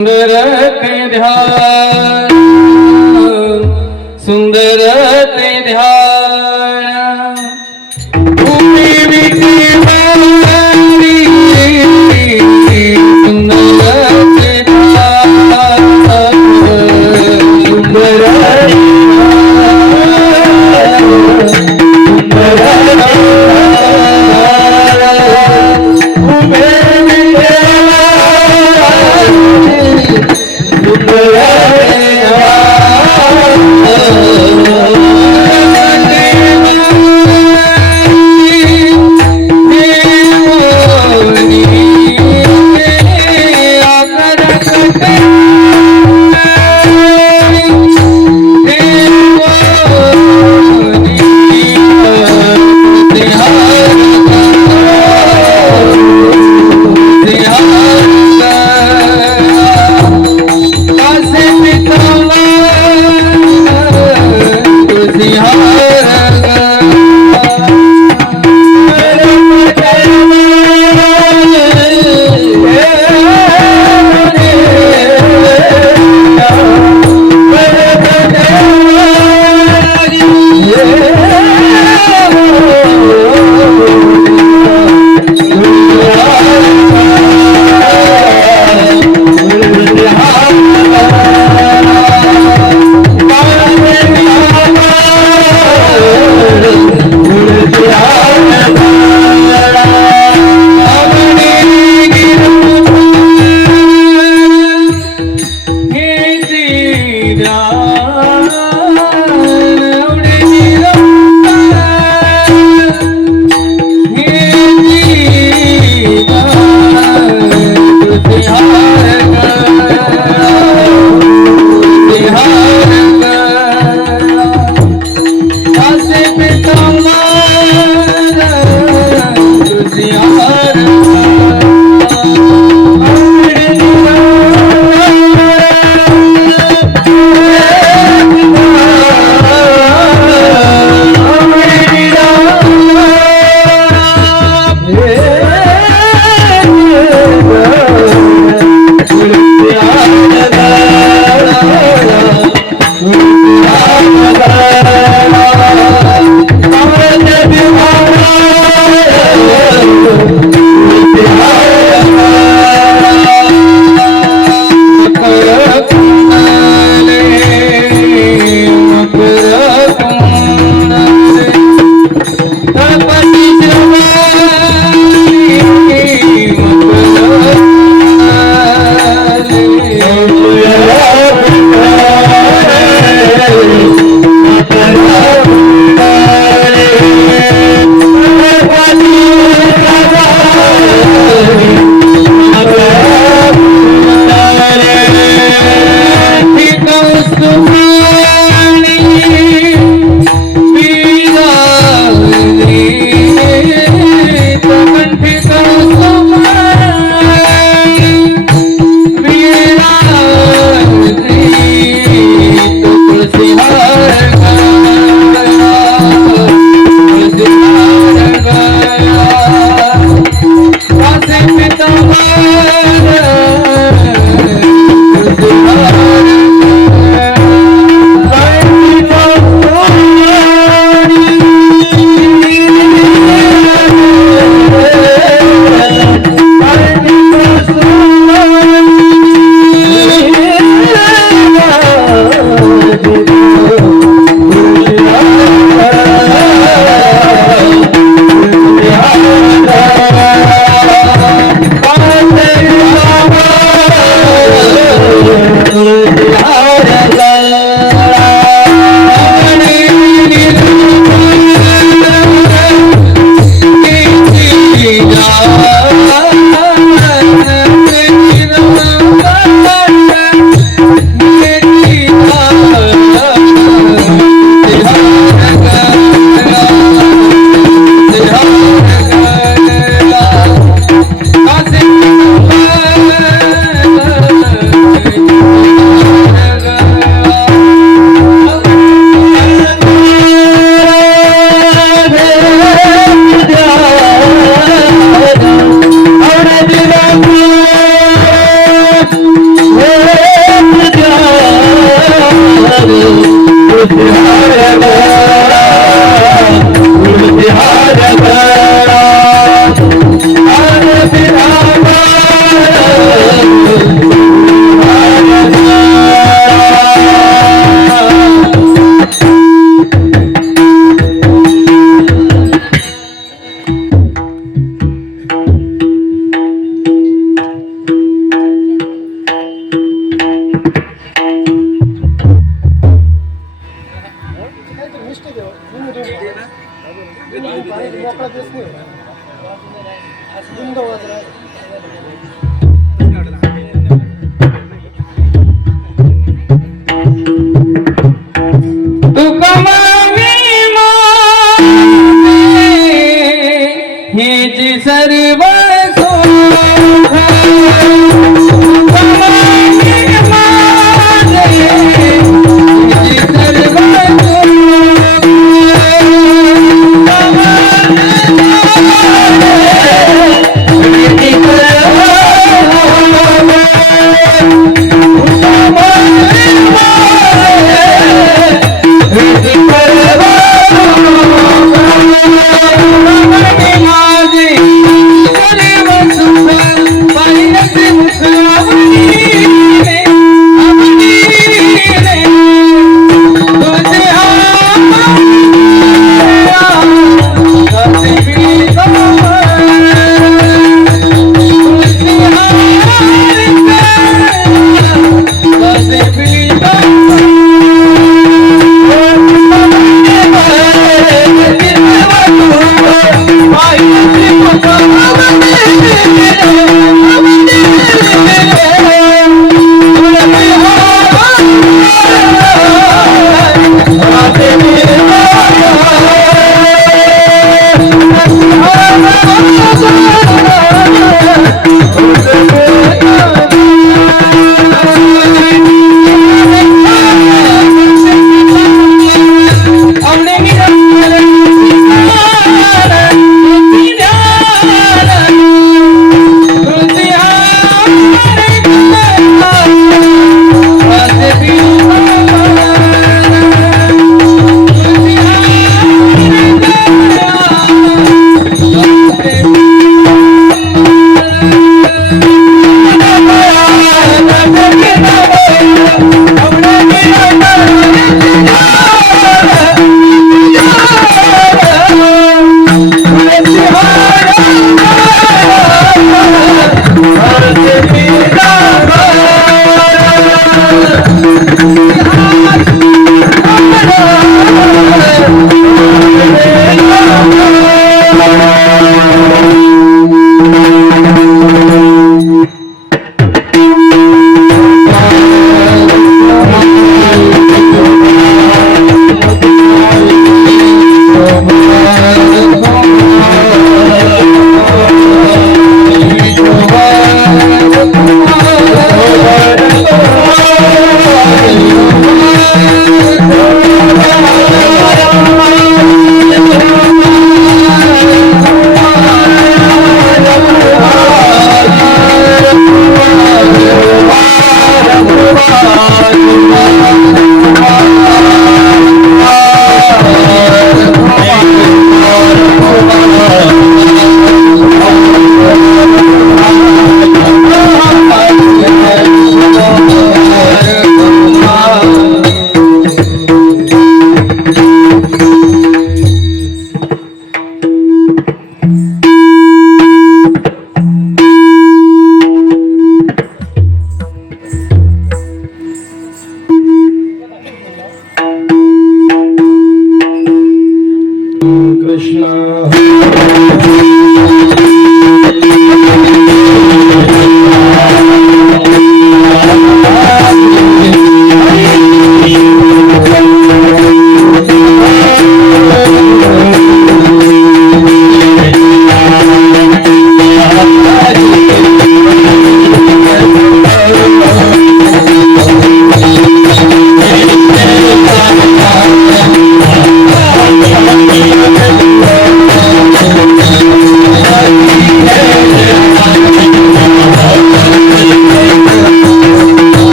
सुंदर ते ध्यान, सुंदर ते ध्यान, भूमी विटी सुंदर ते ध्यान, सुंदर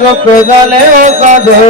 झोप झाले साधे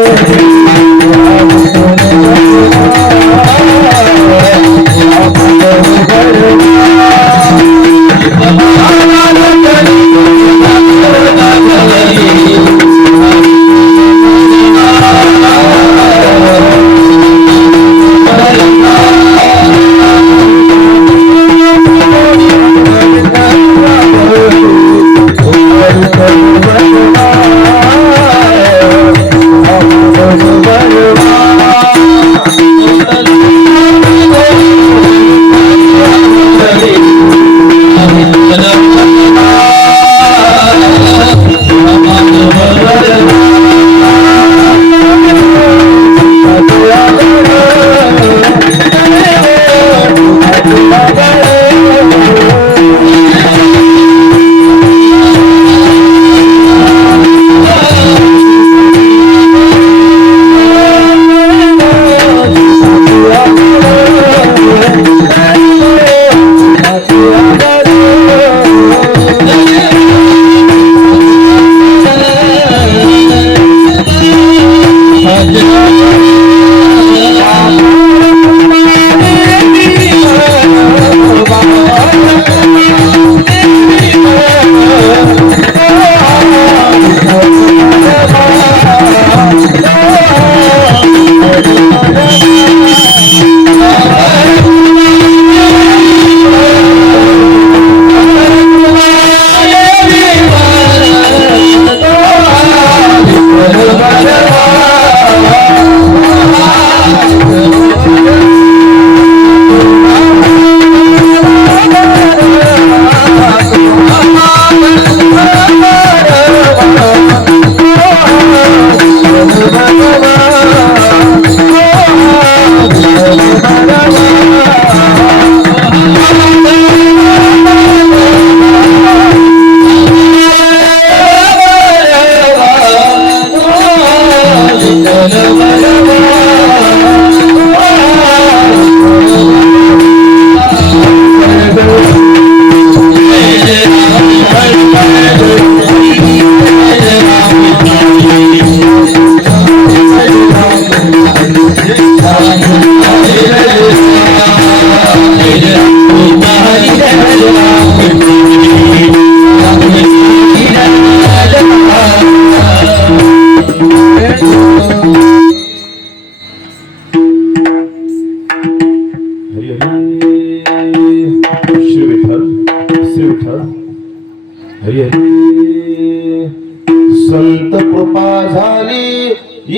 संत कृपा झाली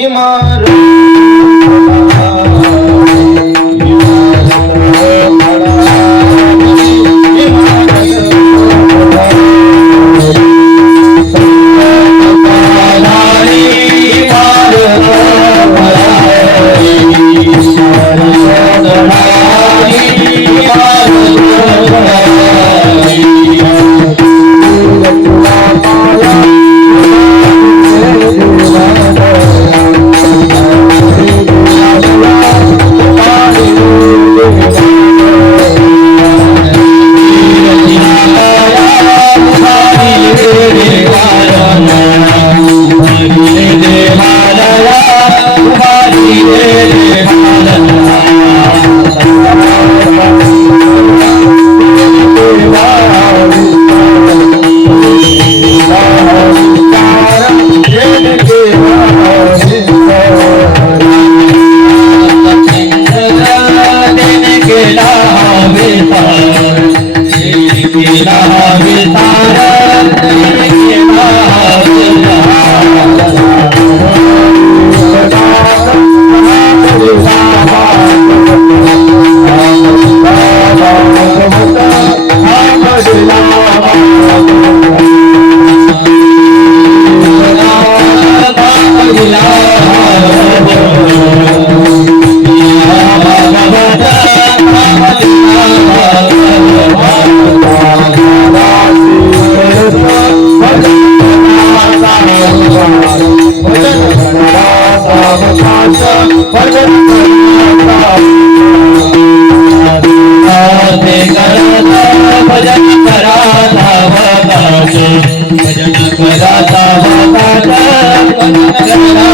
इमारत भजन करा Yeah.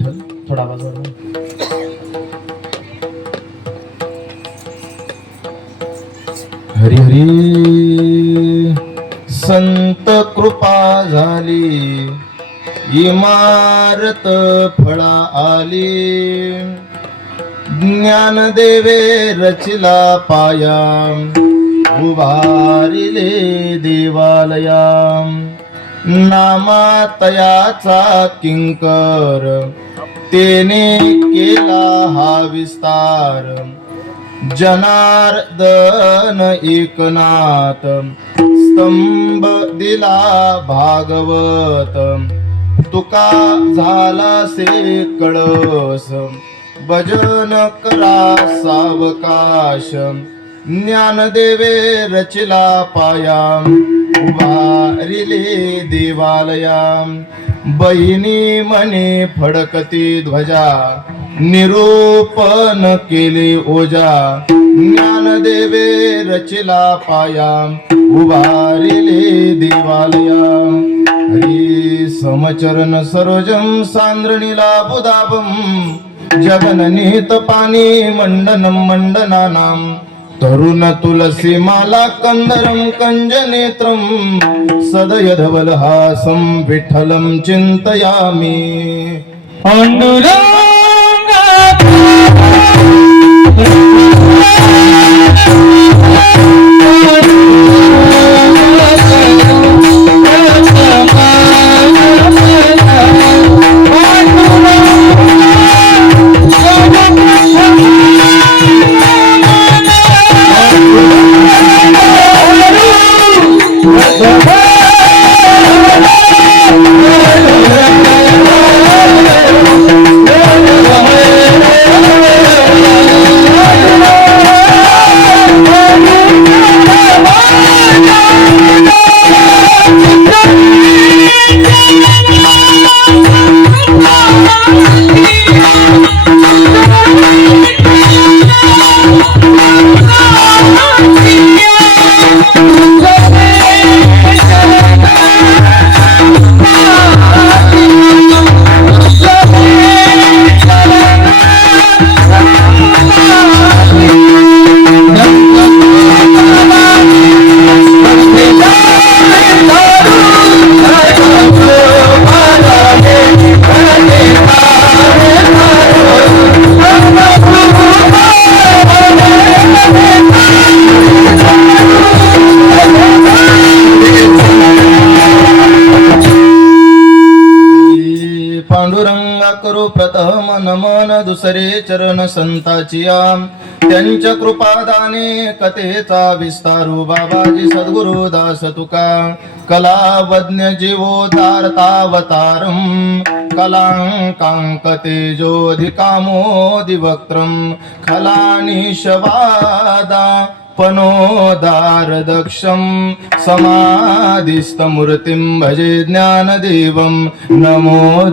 विठ्ठल. थोडा आवाज वाढवा. हरी हरी संत कृपा झाली, इमारत फळा आली. ज्ञानदेवे रचिला पाया, उभारिले देवालया. नामातयाचा किंकर, तेने केला हा विस्तार. जनार्दन एकनाथ, स्तंभ दिला भागवत. तुका झाला से कळस, भजन करा सावकाश. ज्ञानदेवे रचिला पाया, उभारिले देवालया. बहिणी म्हणे फडकती ध्वजा, निरूपण केले ओजा. ज्ञानदेवे रचिला पाया, उभारिले देवालया. हरी समचरण सरोजम सांद्रणीला बुदाबम. जगननीत पाणी मंडनम मंडनानाम. तरुण तुलसी माला कंदरम कंजनेत्रम. सदयधवलहासं विठ्ठलं चिंतयामि. पांडुरंगा करू प्रथम नमन, दुसरे चरण संताचिया. त्यांच्या कृपादाने कथेचा विस्तारू. बाबाजी सद्गुरु दास तुका. कलावज्ञ जीवोदारतावतारम. कलांकांक तेजोधिकामोदिवक्त्रम. खलानिशवादा पनोदारदक्षं. समाधिस्थमूर्तिं भजे ज्ञानदेवं. नमो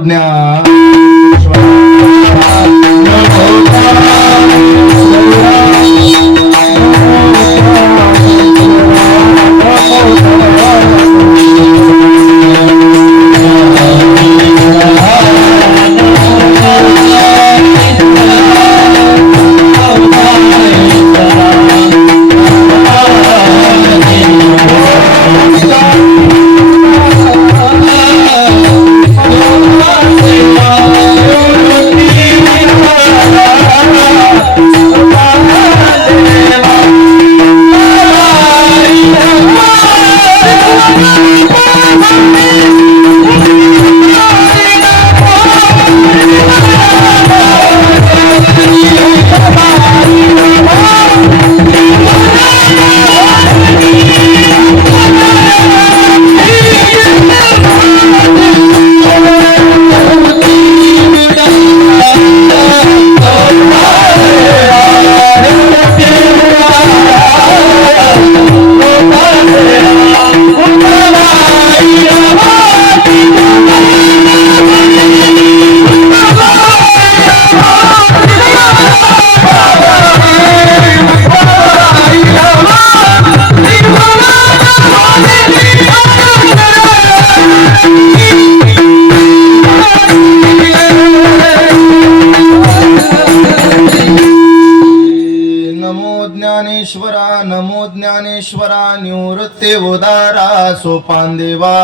ते उदारा सोपान देवा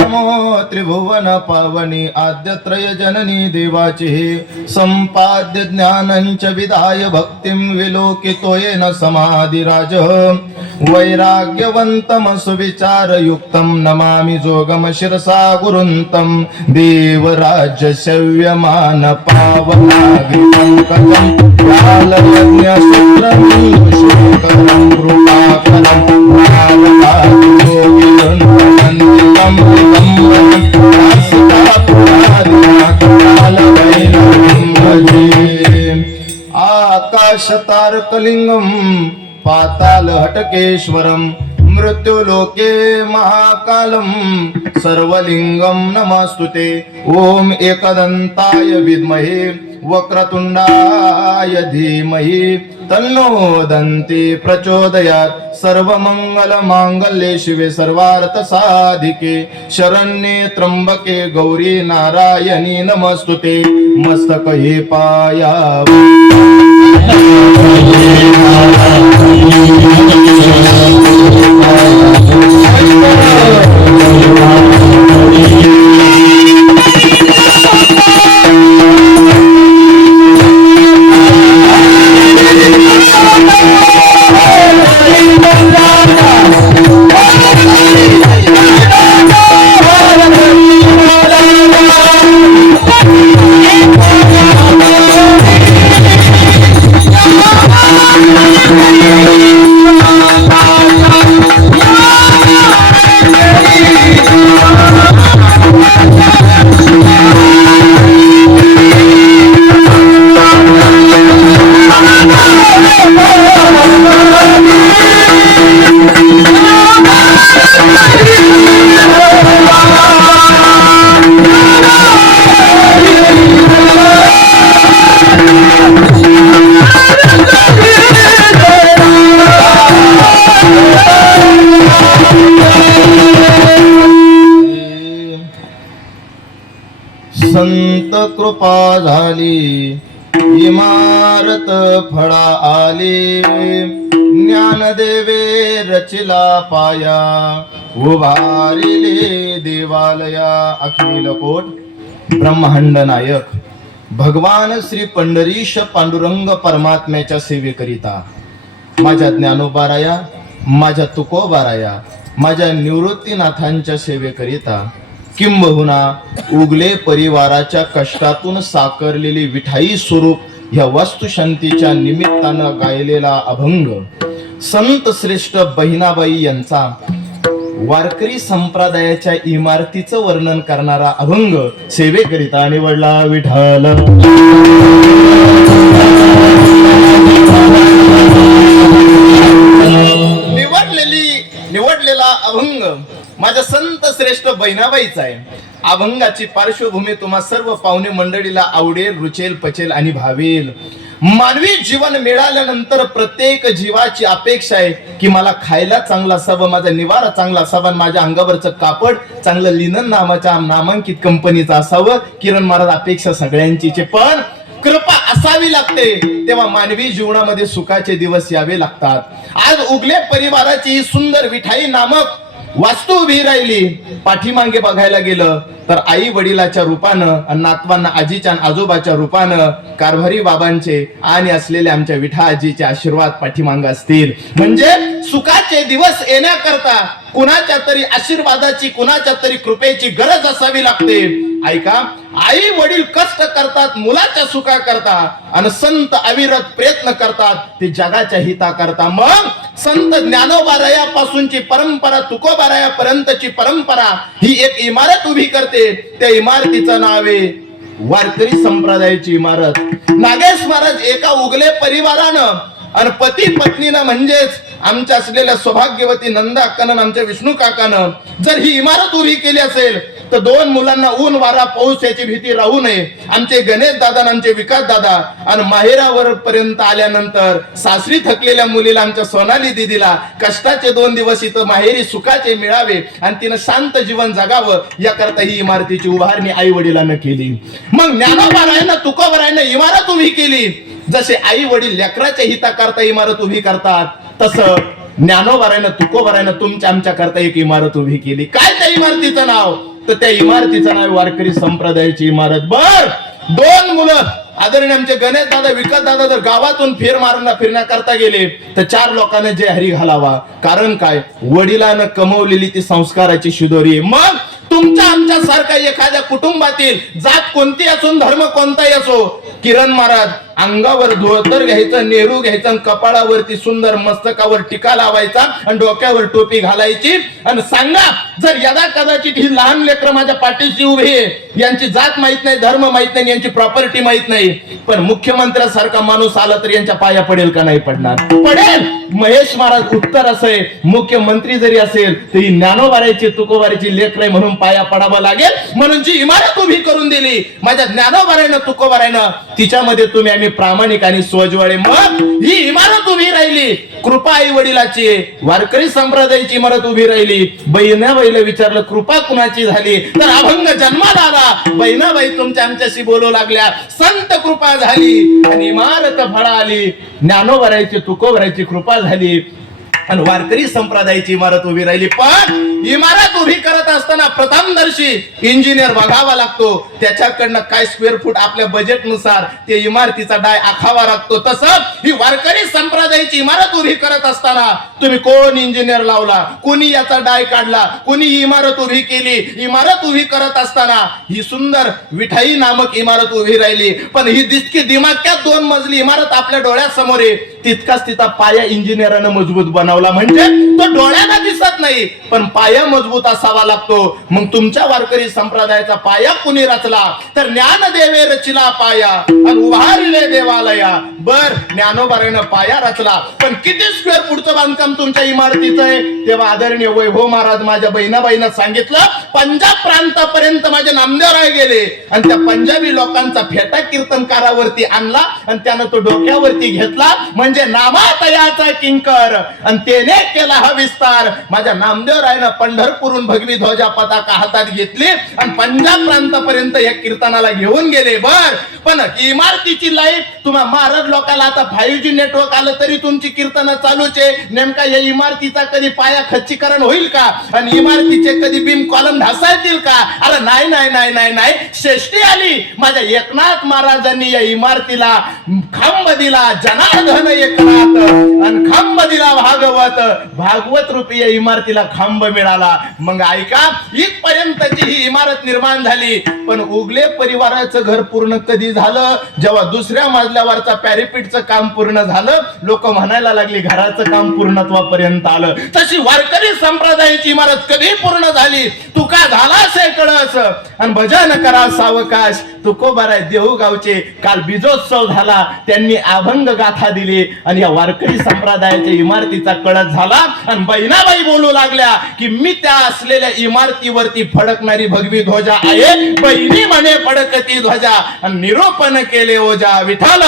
नमो त्रिभुवन पावनी आद्यत्रय जननी देवाचे संपाद्य ज्ञानंच विधाय भक्तिं विलोकितोयेन समाधिराज वैराग्यवंतम सुविचारयुक्तं नमामि जोगम शिरसा गुरुन्तं देवराज्य शव्यमान पावनाग्निपङ्कजं कालयज्ञसूत्रं शोकरं कृपाकरं आकाश तारकलिंगम पाताल हटकेश्वरम मृत्युलोके महाकालम सर्वलिंगम नमस्तुते ओम एकदंताय विद्महे वक्रतुंडाय धीमहि तन्नो दन्ति प्रचोदयात् सर्वमंगल मांगल्ये शिवे सर्वार्थ साधिके शरण्ये त्र्यंबके गौरी नारायणी नमस्तुते मस्तक हे पाया संत कृपा झाली इमारत फळा आली ज्ञानदेवे रचिला पाया उभारिले देवालया अखिल कोट ब्रह्मांड नायक भगवान श्री पंढरीश पांडुरंग परमात्म्याच्या सेवेकरिता माझ्या ज्ञानोबाराया माझ्या तुकोबाराया माझ्या निवृत्तीनाथांच्या सेवेकरिता किंबहुना उगले परिवाराच्या कष्टातून साकारलेली विठाई स्वरूप ह्या वास्तुशांतीच्या निमित्तानं गायलेला अभंग संत श्रेष्ठ बहिणाबाई यांचा वारकरी संप्रदायाच्या इमारतीचं वर्णन करणारा अभंग सेवेकरिता निवडला विठ्ठल निवडलेला अभंग माझ्या संत श्रेष्ठ बहिणाबाईचा आहे. अभंगाची पार्श्वभूमी तुम्हा सर्व पाहुणे मंडळीला आवडेल, रुचेल, पचेल आणि भावेल. मानवी जीवन मिळाल्यानंतर प्रत्येक जीवाची अपेक्षा आहे की मला खायला चांगला असावं, माझा निवारा चांगला असावा, माझ्या अंगावरचं कापड चांगलं लिनन नामाच्या नामांकित कंपनीचं असावं. किरण महाराज अपेक्षा सगळ्यांचीच आहे, पण कृपा असावी लागते तेव्हा मानवी जीवनामध्ये सुखाचे दिवस यावे लागतात. आज उगले परिवाराची ही सुंदर विठाई नामक वास्तू उभी राहिली. पाठीमागे बघायला गेलं तर आई वडिलाच्या रूपानं आणि नातवांना आजीच्या आणि आजोबाच्या रूपानं कारभारी बाबांचे आणि असलेले आमच्या विठा आजीचे आशीर्वाद पाठीमागे असतील. म्हणजे सुखाचे दिवस येण्याकरता कुणाच्या तरी आशीर्वादाची, कुणाच्या तरी कृपेची गरज असावी लागते. ऐका, आई वडील कष्ट करतात मुलाच्या सुखा करता आणि संत अविरत प्रयत्न करतात ते जगाच्या हिता करता. मग संत ज्ञानोबारायापासूनची परंपरा तुकोबारायापर्यंतची परंपरा ही एक इमारत उभी करते. त्या इमारतीचं नाव आहे वारकरी संप्रदायाची इमारत. नागेश महाराज एका उगले परिवारानं आणि पती पत्नीनं म्हणजेच आमच्या असलेल्या सौभाग्यवती नंदा अक्कानं, आमच्या विष्णू काकानं जर ही इमारत उभी केली असेल तर दोन मुलांना ऊन वारा पाऊस याची भीती राहू नये. आमचे गणेश दादा, आमचे विकास दादा आणि माहेरावर पर्यंत आल्यानंतर सासरी थकलेल्या मुलीला, आमच्या सोनाली दिदीला कष्टाचे 2 दिवस इथं माहेरी सुखाचे मिळावे आणि तिनं शांत जीवन जगावं याकरता ही इमारतीची उभारणी आई वडिलांना केली. मग ज्ञानोबारायांना तुकोबारायांना इमारत उभी केली. जसे आई वडील लेकराच्या हिता करता इमारत उभी करतात तसं ज्ञानोबारायनं तुकोबारायनं तुमच्या आमच्या करता एक इमारत उभी केली. काय त्या इमारतीचं नाव? तर त्या इमारतीचं नाव वारकरी संप्रदायाची इमारत. बर, 2 मुलं आदरणीय आमचे गणेश दादा, विकास दादा जर गावातून फिरण्याकरता गेले तर 4 लोकांना जय हरी घालावा. कारण काय? वडिलांना कमवलेली ती संस्काराची शिदोरी. मग तुमच्या आमच्या सारखा एखाद्या कुटुंबातील जात कोणती असो, धर्म कोणताही असो, किरण महाराज अंगावर धोतर घ्यायचं, नेहरू घ्यायचं आणि कपाळावरती सुंदर मस्तकावर टिका लावायचा आणि डोक्यावर टोपी घालायची आणि सांगा, जर यदा कदाचित ही लहान लेकरं माझ्या पाठीशी उभी आहे, यांची जात माहित नाही, धर्म माहित नाही, यांची प्रॉपर्टी माहित नाही, पण मुख्यमंत्र्यासारखा माणूस आला तर यांच्या पाया पडेल का? नाही पडणार. पडेल. महेश महाराज उत्तर असं आहे, मुख्यमंत्री जरी असेल तरी ज्ञानोबारायची तुकोबारायची लेकर आहे म्हणून पाया पडावं लागेल. म्हणून जी इमारत उभी करून दिली माझ्या ज्ञानोबारायनं तुकोबारायनं, तिच्यामध्ये तुम्ही आम्ही प्रामाणिक आणि सोजवळे. मग ही इमारत उभी राहिली कृपा आई वडिलाची, वारकरी संप्रदायाची इमारत उभी राहिली. बहिणाबाईला विचारलं कृपा कुणाची झाली? तर अभंग जन्माला आला. बहिणाबाई तुमच्या आमच्याशी बोलू लागल्या, संत कृपा झाली आणि इमारत फळा आली. ज्ञानोबारायची तुकोबारायची कृपा झाली आणि वारकरी संप्रदायाची इमारत उभी राहिली. पण इमारत उभी करत असताना प्रथमदर्शी इंजिनियर बघावा लागतो, त्याच्याकडनं काय स्क्वेअर फूट आपल्या बजेटनुसार ते इमारतीचा डाय आखावा लागतो. तसं ही वारकरी संप्रदायाची इमारत उभी करत असताना तुम्ही कोण इंजिनियर लावला, कोणी याचा डाय काढला, कोणी ही इमारत उभी केली. इमारत उभी करत असताना ही सुंदर विठाई नामक इमारत उभी राहिली. पण ही दिसकी दिमाक्यात 2 मजली इमारत आपल्या डोळ्यासमोर आहे, तितकाच तिचा पाया इंजिनियरानं मजबूत बनवला. म्हणजे तो डोळ्याला दिसत नाही पण पाया मजबूत असावा लागतो. मग तुमच्या वारकरी संप्रदायाचा पाया कुणी रचला? तर ज्ञानदेवे रचिला पाया आणि उभारले देवालया. बर, ज्ञानोबारायनं पाया रचला, पण किती स्क्वेअर फूटचं बांधकाम तुमच्या इमारतीचं आहे? तेव्हा आदरणीय वैभव महाराज माझ्या बहिणाबाईनं सांगितलं, पंजाब प्रांतापर्यंत माझे नामदेवराय गेले आणि त्या पंजाबी लोकांचा फेटा कीर्तनकारावरती आणला आणि त्यानं तो डोक्यावरती घेतला. म्हणजे नामातयाचा किंकर आणि त्याने केला हा विस्तार. माझ्या नामदेवरायनं पंढरपूरहून भगवी ध्वजा पताका हातात घेतली आणि पंजाब प्रांतापर्यंत या कीर्तनाला घेऊन गेले. बर, पण इमारतीची लाईट तुम्हा महाराज लोकांना आता 5G नेटवर्क आलं तरी तुमची कीर्तन चालूच आहे. नेमका या इमारतीचा कधी पाया खच्चीकरण होईल का? आणि इमारतीचे कधी बीम कॉलम ढासाळतील का? अरे नाही नाही नाही नाही नाही, श्रेष्ठी आली. माझ्या एकनाथ महाराजांनी या इमारतीला खांब दिला, जनार्दन एकनाथ, आणि खांब दिला भागवत रूपी या इमारतीला खांब मिळाला. मग ऐका, इथपर्यंतची ही इमारत निर्माण झाली. पण उगले परिवाराचं घर पूर्ण कधी झालं? जेव्हा दुसऱ्या मजल्यावरचा पॅरिपिटचं काम पूर्ण झालं. लोक म्हणायला लागली घराचं काम पूर्णत्वापर्यंत आलं. तशी वारकरी संप्रदायाची इमारत कधी पूर्ण झाली? तुका झाला से कळस आणि भजन करा सावकाश. तुकोबाराय देऊगावचे काल बीजोत्सव झाला, त्यांनी अभंग गाथा दिली आणि या वारकरी संप्रदायाच्या इमारतीचा कळस झाला. आणि बहिणाबाई बोलू लागल्या की मी त्या असलेल्या इमारतीवरती फडकणारी भगवी ध्वजा आहे. बहिणी म्हणे फडकती ध्वजा आणि निरोपण केले ओजा. विठाल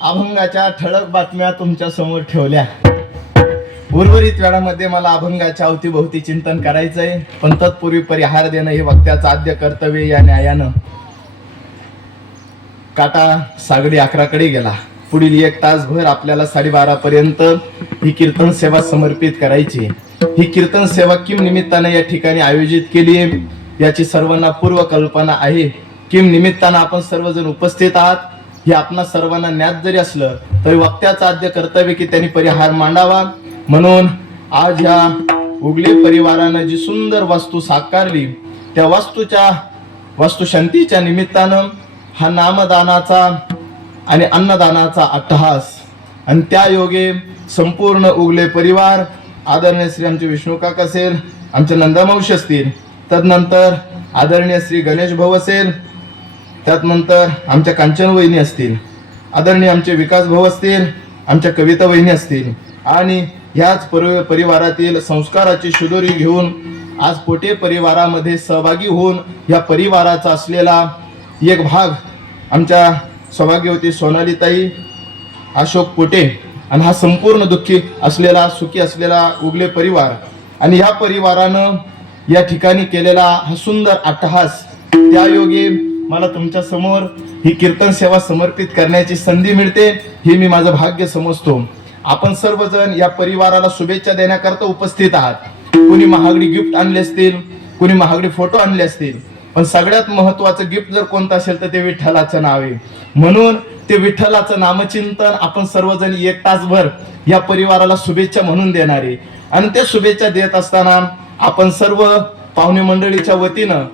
अभंगाच्या ठळक बातम्या तुमच्या समोर ठेवल्या. उर्वरित वेळामध्ये मला अभंगाच्या अवतीभोवती चिंतन करायचंय, पण तत्पूर्वी परिहार देणं हे वक्त्याचं आद्य कर्तव्य. या न्यायानं काटा सागडी 11कडे गेला. पुढील 1 तासभर आपल्याला 12:30 पर्यंत ही कीर्तन सेवा समर्पित करायची. ही कीर्तन सेवा किम निमित्तानं या ठिकाणी आयोजित केली याची सर्वांना पूर्व कल्पना आहे. किम निमित्तानं आपण सर्वजण उपस्थित आहात हे आपणा सर्वांना ज्ञात जरी असलं तरी वक्त्याचं आद्य कर्तव्य की त्यांनी परिहार मांडावा. म्हणून आज ह्या उगले परिवारानं जी सुंदर वास्तू साकारली त्या वास्तुशांतीच्या निमित्तानं हा नामदानाचा आणि अन्नदानाचा अट्टहास आणि त्या योगे संपूर्ण उगले परिवार, आदरणीय श्री आमचे विष्णू काका असेल, आमचे नंदामावशी असतील, तदनंतर आदरणीय श्री गणेश भाऊ असेल, त्यानंतर आमच्या कांचन वहिनी असतील, आदरणीय आमचे विकास भाऊ असतील, आमच्या कविता वहिनी असतील आणि ह्याच परिवारातील संस्काराची शिदोरी घेऊन आज पोटे परिवारामध्ये सहभागी होऊन या परिवाराचा असलेला एक भाग आमच्या सौभाग्यवती सोनालीताई अशोक पोटे आणि हा संपूर्ण दुःखी असलेला सुखी असलेला उगले परिवार आणि या परिवारानं या ठिकाणी केलेला हा सुंदर अट्टहास त्यायोगे मला तुमच्या समोर ही कीर्तन सेवा समर्पित करण्याची संधी मिळते हे मी माझं भाग्य समजतो. आपण सर्वजण या परिवाराला शुभेच्छा देण्याकरता उपस्थित आहात. कोणी महागडी गिफ्ट आणले असतील, कोणी महागडे फोटो आणले असतील, पण सगळ्यात महत्वाचं गिफ्ट जर कोणतं असेल तर ते विठ्ठलाचं नाव आहे. म्हणून ते विठ्ठलाचं नामचिंतन आपण सर्वजण एक तासभर या परिवाराला शुभेच्छा म्हणून देणार आहे. आणि ते शुभेच्छा देत असताना आपण सर्व पाहुणे मंडळीच्या वतीनं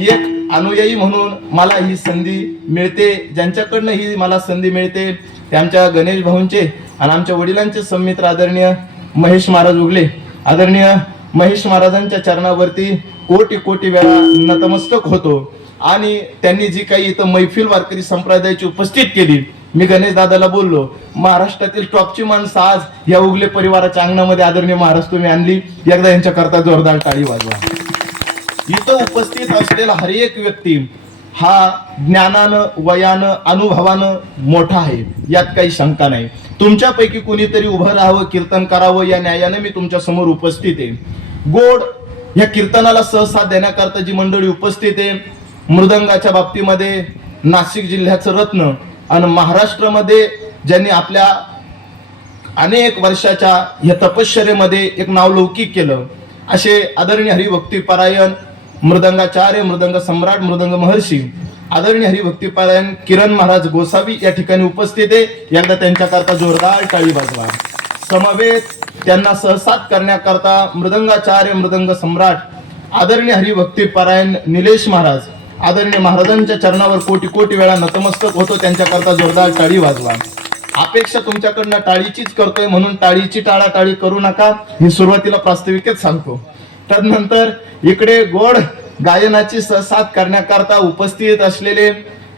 एक अनुयायी म्हणून मला ही संधी मिळते, ज्यांच्याकडनं ही मला संधी मिळते ते आमच्या गणेश भाऊंचे आणि आमच्या वडिलांचे संमित्र आदरणीय महेश महाराज उगले. आदरणीय महेश महाराजांच्या चरणावरती कोटी कोटी वेळा नतमस्तक होतो. आणि त्यांनी जी काही इथं मैफिल वारकरी संप्रदायाची उपस्थित केली, मी गणेश दादाला बोललो, महाराष्ट्रातील टॉपची माणसं आज या उगले परिवाराच्या अंगणामध्ये आदरणीय महाराज तुम्ही आणली, एकदा यांच्याकरता जोरदार टाळी वाजवा. इथं उपस्थित असलेला हर एक व्यक्ती हा ज्ञानानं, वयानं, अनुभवानं मोठा आहे, यात काही शंका नाही. तुमच्यापैकी कुणीतरी उभं राहावं, कीर्तन करावं या न्यायाने मी तुमच्या समोर उपस्थित आहे. गोड या कीर्तनाला सहसाथ देण्याकरता जी मंडळी उपस्थित आहे, मृदंगाच्या बाबतीमध्ये नाशिक जिल्ह्याचं रत्न आणि महाराष्ट्रामध्ये ज्यांनी आपल्या अनेक वर्षाच्या या तपश्चर्येमध्ये एक नावलौकिक केलं, असे आदरणीय हरिभक्तीपरायण मृदंगाचार्य, मृदंग सम्राट, मृदंग महर्षी आदरणीय हरिभक्तीपरायण किरण महाराज गोसावी या ठिकाणी उपस्थित आहे. एकदा त्यांच्याकरता जोरदार टाळी वाजवा. समवेत त्यांना सहसाथ करण्याकरता मृदंगाचार्य, मृदंग सम्राट आदरणीय हरिभक्तीपरायण निलेश महाराज आदरणीय महाराजांच्या चरणावर कोटी कोटी वेळा नतमस्तक होतो, त्यांच्याकरता जोरदार टाळी वाजवा. अपेक्षा तुमच्याकडनं टाळीचीच करतोय, म्हणून टाळीची टाळाटाळी करू नका, मी सुरुवातीला प्रास्ताविकच सांगतो. त्यानंतर इकडे गोड गायनाची सहसाथ करण्याकरता उपस्थित असलेले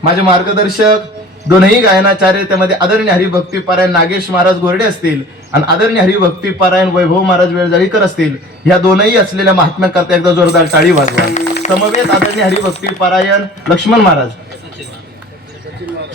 माझे मार्गदर्शक दोनही गायनाचार्य, त्यामध्ये आदरणीय हरिभक्तीपरायण नागेश महाराज गोरडे असतील आणि आदरणीय हरिभक्तीपरायण वैभव महाराज वेळजाळीकर असतील, या दोनही असलेल्या महात्म्याकरता एकदा जोरदार टाळी वाजवा. समवेत आदरणीय हरिभक्तीपरायण लक्ष्मण महाराज,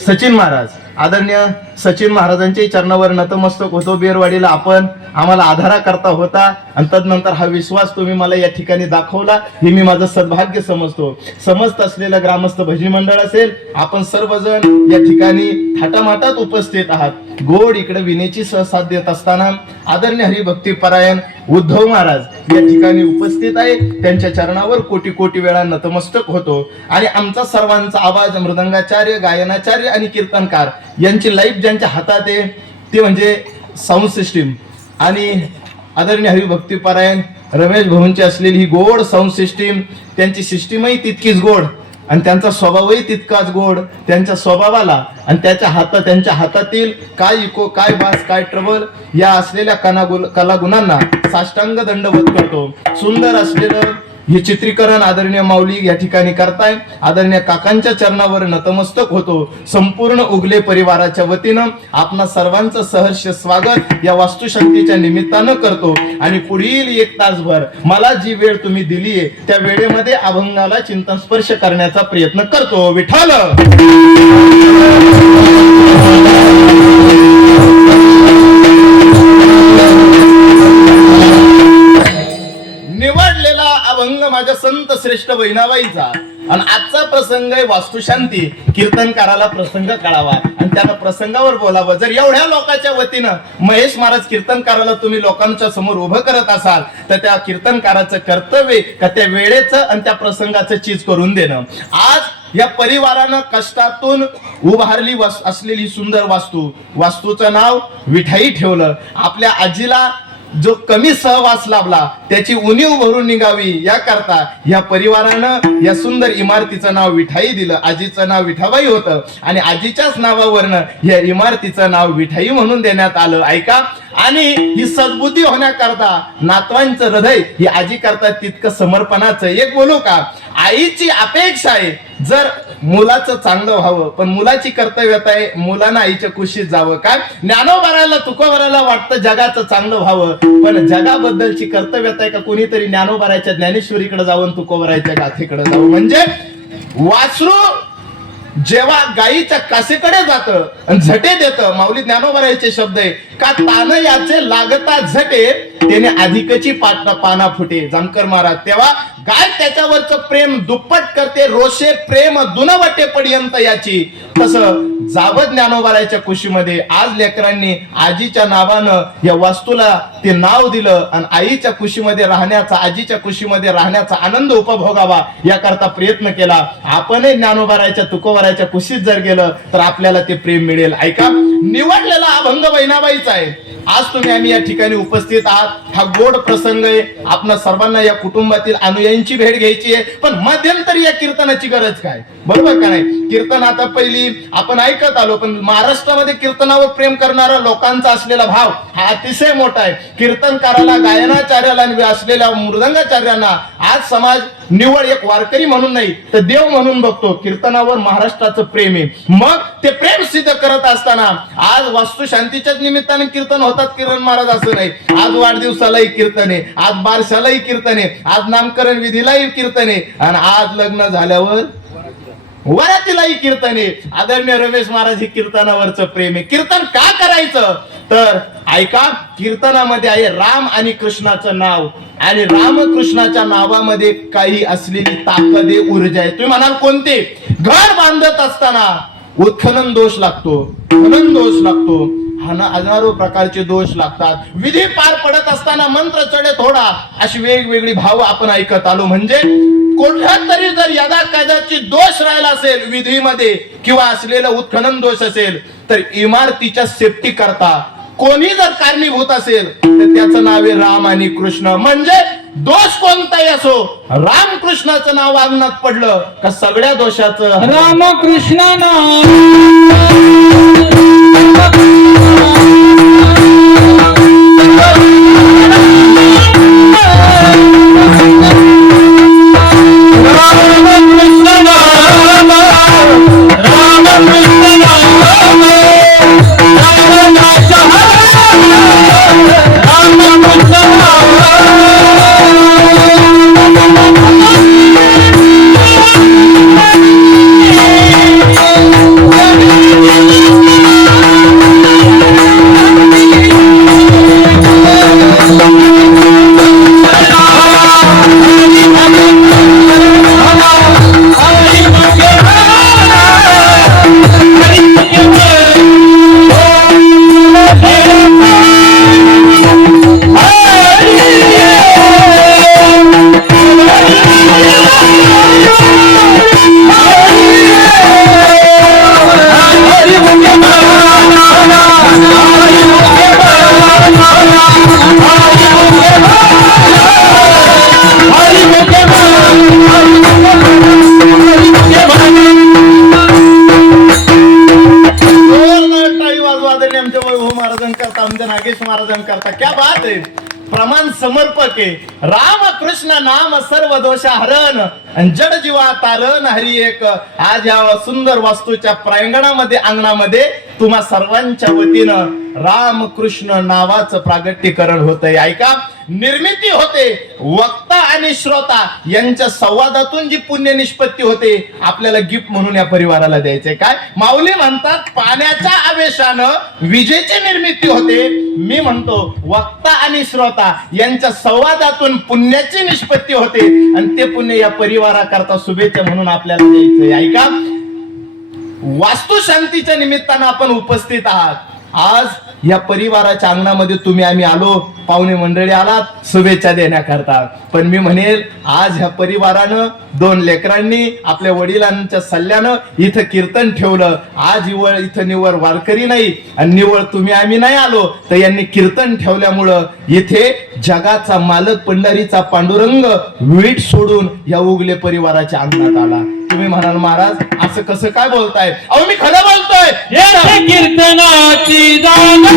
सचिन महाराज आदरणीय सचिन महाराजांच्या चरणावर नतमस्तक होतो. बेरवाडीला आपण आम्हाला आधारा करता होता आणि तदनंतर हा विश्वास तुम्ही मला या ठिकाणी दाखवला, हे मी माझं सद्भाग्य समजतो. समस्त असलेलं ग्रामस्थ भजनी मंडळ असेल, आपण सर्वजण या ठिकाणी थाटामाटात उपस्थित आहात. गोड इकडे विनेची सहसाथ देत असताना आदरणीय हरिभक्तीपरायण उद्धव महाराज या ठिकाणी उपस्थित आहे, त्यांच्या चरणावर कोटी कोटी वेळा नतमस्तक होतो. आणि आमचा सर्वांचा आवाज मृदंगाचार्य, गायनाचार्य आणि कीर्तनकार यांची लाईफ ज्यांच्या हातात आहे ते म्हणजे साऊंड सिस्टीम. आणि आदरणीय हरिभक्तीपरायण रमेश भाऊंची असलेली ही गोड साऊंड सिस्टीम, त्यांची सिस्टीमही तितकीच गोड आणि त्यांचा स्वभावही तितकाच गोड. त्यांच्या स्वभावाला आणि त्यांच्या हातातील काय इको, काय बास, काय ट्रबल या असलेल्या कलागुणांना साष्टांग दंडवत करतो. सुंदर असलेलं हे चित्रीकरण आदरणीय माऊली या ठिकाणी करताय. आदरणीय काकांच्या चरणावर नतमस्तक होतो. संपूर्ण उगले परिवाराच्या वतीनं आपणा सर्वांचं सहर्ष स्वागत या वास्तुशांतीच्या निमित्तानं करतो. आणि पुढील एक तासभर मला जी वेळ तुम्ही दिलीये त्या वेळेमध्ये अभंगाला चिंतन स्पर्श करण्याचा प्रयत्न करतो. विठ्ठल निवडलेला अभंग माझ्या संत श्रेष्ठ बहिणाबाईचा आणि आजचा प्रसंग आहे वास्तुशांती. कीर्तनकाराला प्रसंग कळावा आणि त्यानं प्रसंगावर बोलावं. जर एवढ्या लोकांच्या वतीनं महेश महाराज कीर्तनकाराला तुम्ही लोकांच्या समोर उभं करत असाल तर त्या कीर्तनकाराचं कर्तव्य का त्या वेळेचं आणि त्या प्रसंगाचं चीज करून देणं. आज या परिवारानं कष्टातून उभारली असलेली सुंदर वास्तूचं नाव विठाई ठेवलं. आपल्या आजीला जो कमी सहवास लाभला त्याची उणीव भरून निघावी याकरता या परिवारानं या सुंदर इमारतीचं नाव विठाई दिलं. आजीचं नाव विठाबाई होतं आणि आजीच्याच नावावरनं या इमारतीचं नाव विठाई म्हणून देण्यात आलं. ऐका, आणि ही सद्बुद्धी होण्याकरता नातवांचं हृदय ही आजी करता तितकं समर्पणाचं. एक बोलू का, आईची अपेक्षा आहे जर मुलाचं चांगलं व्हावं, पण मुलाची कर्तव्यता आहे मुलांना आईच्या कुशीत जावं. काय ज्ञानोबाराला तुकोबाराला वाटतं जगाचं चांगलं व्हावं, पण जगाबद्दलची कर्तव्यता आहे का कोणीतरी ज्ञानोबाराच्या ज्ञानेश्वरीकडे जावं, तुकोबाराच्या गाथेकडे जावं. म्हणजे वासरू जेव्हा गायीच्या कासेकडे जातं आणि झटे देतं, माऊली ज्ञानोबरायचे शब्द आहे का तान याचे लागता झटे त्याने अधिकची पाना फुटे. जानकर महाराज तेव्हा गाय त्याच्यावरच प्रेम दुप्पट करते, रोषे प्रेम दुनवटे पर्यंत याची. तसं जावं ज्ञानोबरायच्या कुशीमध्ये आज लेकरांनी आजीच्या नावानं या वास्तूला ते नाव दिलं आणि आईच्या कुशीमध्ये राहण्याचा, आजीच्या कुशीमध्ये राहण्याचा आनंद उपभोगावा याकरता प्रयत्न केला. आपणही ज्ञानोबरायच्या तुकोबरायच्या कुशीत जर गेलं तर आपल्याला ते प्रेम मिळेल. ऐका, निवडलेला अभंग बहिणाबाईचा आहे. आज तुम्ही आम्ही या ठिकाणी उपस्थित आहात, हा गोड प्रसंग आहे. आपल्या सर्वांना या कुटुंबातील अनुयायींची भेट घ्यायची आहे, पण मध्यंतरी या कीर्तनाची गरज काय, बरोबर का नाही? कीर्तन आता पहिली आपण ऐकत आलो, पण महाराष्ट्रामध्ये कीर्तनावर प्रेम करणारा लोकांचा असलेला भाव हा अतिशय मोठा आहे. कीर्तनकाराला, गायनाचार्याला असलेल्या मृदंगाचार्यांना आज समाज निवड एक वारकरी म्हणून नाही तर देव म्हणून बघतो. कीर्तनावर महाराष्ट्राचं प्रेम आहे. मग ते प्रेम सिद्ध करत असताना आज वास्तू शांतीच्याच निमित्ताने कीर्तन होतात किरण महाराज असं नाही. आज वाढदिवसालाही कीर्तन आहे, आज बारशालाही कीर्तन आहे, आज नामकरण विधीलाही कीर्तन आहे आणि आज लग्न झाल्यावर वरातीलाही कीर्तन आहे. आदरणीय रमेश महाराज, हे कीर्तनावरचं प्रेम आहे. कीर्तन का करायचं तर ऐका, कीर्तनामध्ये आहे राम आणि कृष्णाचं नाव आणि रामकृष्णाच्या नावामध्ये काही असलेली ताकद आहे, ऊर्जा आहे. तुम्ही म्हणाल कोणते? घर बांधत असताना उत्खनन दोष लागतो, खनन दोष लागतो, हजारो प्रकारचे दोष लागतात. विधी पार पडत असताना मंत्र चढे थोडा, अशी वेगवेगळी भाव आपण ऐकत आलो. म्हणजे कोणत्या तरी जर यदा कदाची दोष राहिला असेल विधीमध्ये किंवा असलेला उत्खनन दोष असेल तर इमारतीच्या सेफ्टी करता कोणी जर कारणीभूत असेल तर त्याचं नाव आहे राम आणि कृष्ण. म्हणजे दोष कोणताही असो, रामकृष्णाचं नाव अंगणात पडलं का सगळ्या दोषाचं रामकृष्ण नाम महाराजांकरता क्या बात आहे, प्रमाण समर्पक आहे. राम कृष्ण नाम सर्व दोषा हरण जड जीवा तारण हरी एक. आज या सुंदर वास्तूच्या प्रांगणामध्ये, अंगणामध्ये तुम्हा सर्वांच्या वतीनं राम कृष्ण नावाचं प्रागट्यकरण होतंय. ऐका, निर्मिती होते, वक्ता आणि श्रोता यांच्या संवादातून जी पुण्य निष्पत्ती होते आपल्याला गिफ्ट म्हणून या परिवाराला द्यायचंय. काय माऊली म्हणतात, पाण्याच्या आवेशानं विजेची निर्मिती होते. मी म्हणतो वक्ता आणि श्रोता यांच्या संवादातून पुण्याची निष्पत्ती होते आणि ते पुण्य या परिवाराकरता शुभेच्छा म्हणून आपल्याला द्यायचंय. ऐका, वास्तू शांतीच्या निमित्तानं आपण उपस्थित आहात. आज या परिवाराच्या अंगणामध्ये तुम्ही आम्ही आलो, पाहुणे मंडळी आलात शुभेच्छा देण्याकरता. पण मी म्हणेल आज ह्या परिवारानं, दोन लेकरांनी आपल्या वडिलांच्या सल्ल्यानं इथं कीर्तन ठेवलं. आज इथं निवळ वारकरी नाही आणि निवळ तुम्ही आम्ही नाही आलो, तर यांनी कीर्तन ठेवल्यामुळं इथे जगाचा मालक पंढरीचा पांडुरंग वीट सोडून या उगले परिवाराच्या अंगणात आला. तुम्ही म्हणाल महाराज असं कसं काय बोलताय? अहो मी खरं बोलतोय. कीर्तनाची जाण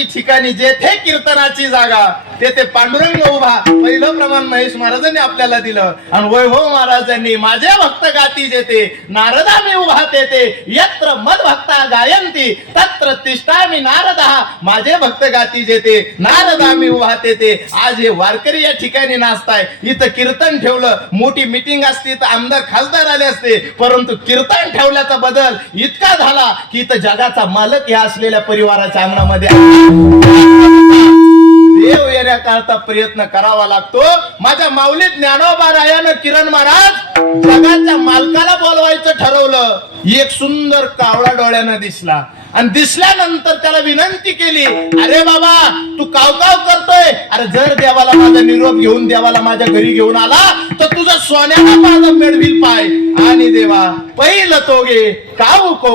अवघडाची ठिकाणी जेथे कीर्तनाची जागा तेथे पांडुरंग उभा. पहिलं प्रमाण महेश महाराजांनी आपल्याला दिलं. आणि वैभव महाराजांनी माझे भक्त गाती जेथे नारदा मी उभा तेथे यत्र मद भक्ता गायंती तत्र तिष्ठामि नारदा. माझे भक्त गाती जेथे नारदा मी उभा तेथे. आज हे वारकरी या ठिकाणी नाचताय. इथं कीर्तन ठेवलं, मोठी मीटिंग असती तर आमदार खासदार आले असते, परंतु कीर्तन ठेवल्याचा बदल इतका झाला की इथं जगाचा मालक या असलेल्या परिवाराच्या अंगणामध्ये देव येण्याकरता प्रयत्न करावा लागतो. माझ्या माऊली ज्ञानोबा रायानं किरण महाराज जगाच्या मालकाला बोलवायचं ठरवलं. एक सुंदर कावळा डोळ्यानं दिसला आणि दिसल्यानंतर त्याला विनंती केली, अरे बाबा तू काव काव करतोय, अरे जर देवाला माझा निरोप घेऊन देवाला माझ्या घरी घेऊन आला तर तुझा सोन्याला माझा मिळविल पाय. आणि देवा पहिलं तोगे काऊ को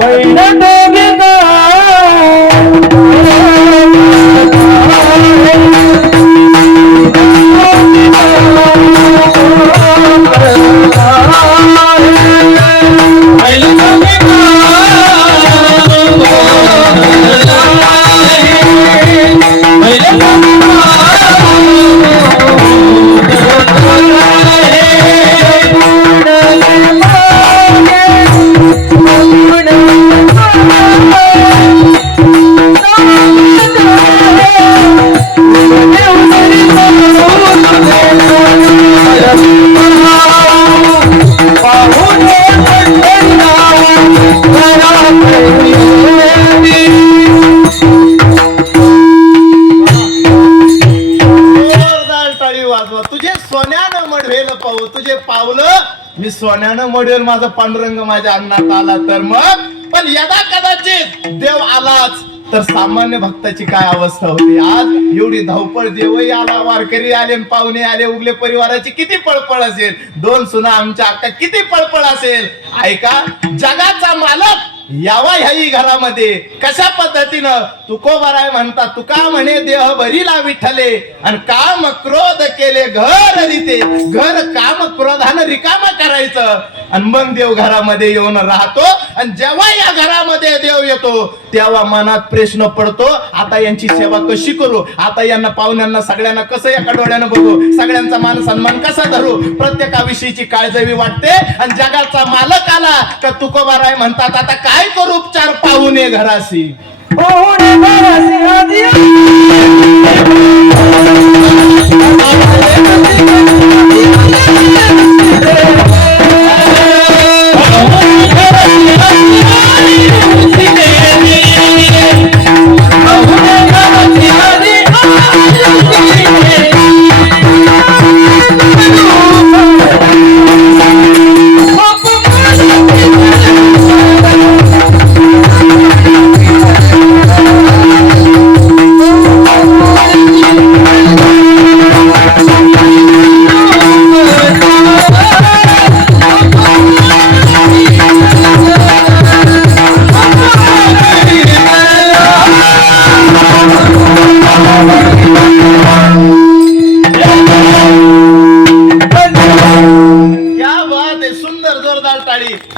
तुझे पावलं मी सोन्यानं मडेल. माझा पांडुरंग माझ्या अंगणात आला तर मग, पण यदा कदाचित देव आलाच तर सामान्य भक्ताची काय अवस्था होती. आज एवढी धावपळ, देवही आला, वारकरी आले, पाहुणे आले, उगले परिवाराची किती पळपळ असेल. दोन सुना आमच्या अक्का किती पळपळ असेल. ऐका, जगाचा मालक यावा ह्याही घरामध्ये कशा पद्धतीनं तुकोबाराय म्हणतात, तुका म्हणे देह भरीला विठ्ठले आणि काम क्रोध केले घर रीते. घर काम क्रोधानं रिकामा करायचं आणि मग देव घरामध्ये येऊन राहतो. आणि जेव्हा या घरामध्ये देव येतो तेव्हा मनात प्रश्न पडतो, आता यांची सेवा कशी करू, आता यांना पाहुण्यांना सगळ्यांना कसं एका डोळ्यानं बघू, सगळ्यांचा मान सन्मान कसा धरू, प्रत्येकाविषयीची काळजी वाटते. आणि जगाचा मालक आला तर तुकोबाराय म्हणतात, आता काय करू उपचार पाहुणे घराशी.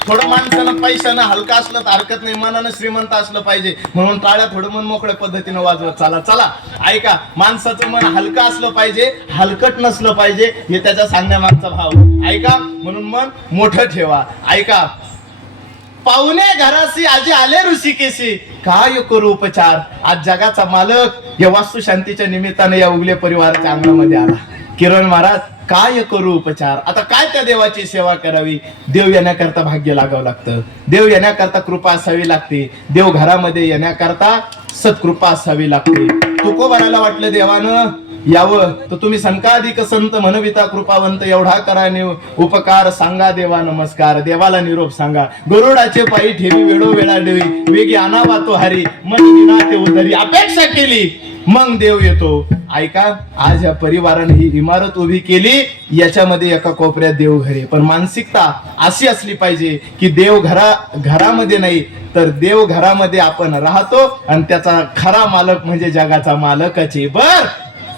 थोडं माणसानं पैशानं हलका असलं तर हरकत नाही, मनानं श्रीमंत असलं पाहिजे. म्हणून टाळ्या थोडं मन मोकळ्या पद्धतीनं वाजवत चला. चला ऐका, माणसाचं मन हलका असलं पाहिजे, हलकट नसलं पाहिजे, हे त्याच्या सांगण्यामागचा भाव. ऐका, म्हणून मन मोठं ठेवा. ऐका, पाहुणे घराशी आजी आले ऋषिकेशी, काय करू उपचार. आज जगाचा मालक या वास्तू शांतीच्या निमित्ताने या उगले परिवाराच्या अंगणामध्ये आला. किरण महाराज काय करू उपचार. आता काय त्या देवाची सेवा करावी. देव येण्याकरता भाग्य लागावं लागतं, देव येण्याकरता कृपा असावी लागते, देव घरामध्ये येण्याकरता सत्कृपा असावी लागते. तुकोबाराला वाटलं देवानं यावं तर तुम्ही संकाधिक संत म्हणविता कृपावंत एवढा करा उपकार, सांगा देवा नमस्कार, देवाला निरोप सांगा. गरुडाचे पायी ठेवी वेळो वेळा देवी, वेगी आणावा तो हरी, मन विना ते उतरी. अपेक्षा केली मग देव येतो. ऐका, आज या परिवाराने ही इमारत उभी केली, याच्यामध्ये एका कोपऱ्यात देव घरी. पण मानसिकता अशी असली पाहिजे की देव घरामध्ये नाही तर देव घरामध्ये आपण राहतो आणि त्याचा खरा मालक म्हणजे जगाचा मालकच आहे. बर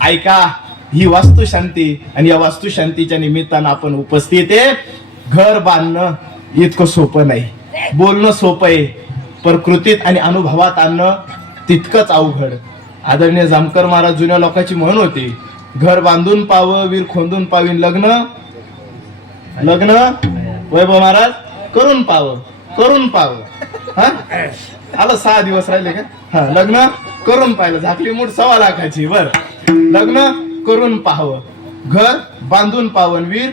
ऐका, ही वास्तुशांती आणि या वास्तुशांतीच्या निमित्तानं आपण उपस्थित आहे. घर बांधणं इतकं सोपं नाही, बोलणं सोपं आहे, पण कृतीत आणि अनुभवात आणणं तितकंच अवघड. आदरणीय जामकर महाराज जुन्या लोकांची म्हण होती, घर बांधून पाव वीर खोंदून पावीन, लग्न वैभव महाराज करून पाव. हा आलं 6 दिवस राहिले का? हा लग्न करून पाहिलं, झाकली मूठ 1.25 लाखाची. बर लग्न करून पाहावं, घर बांधून पावन, वीर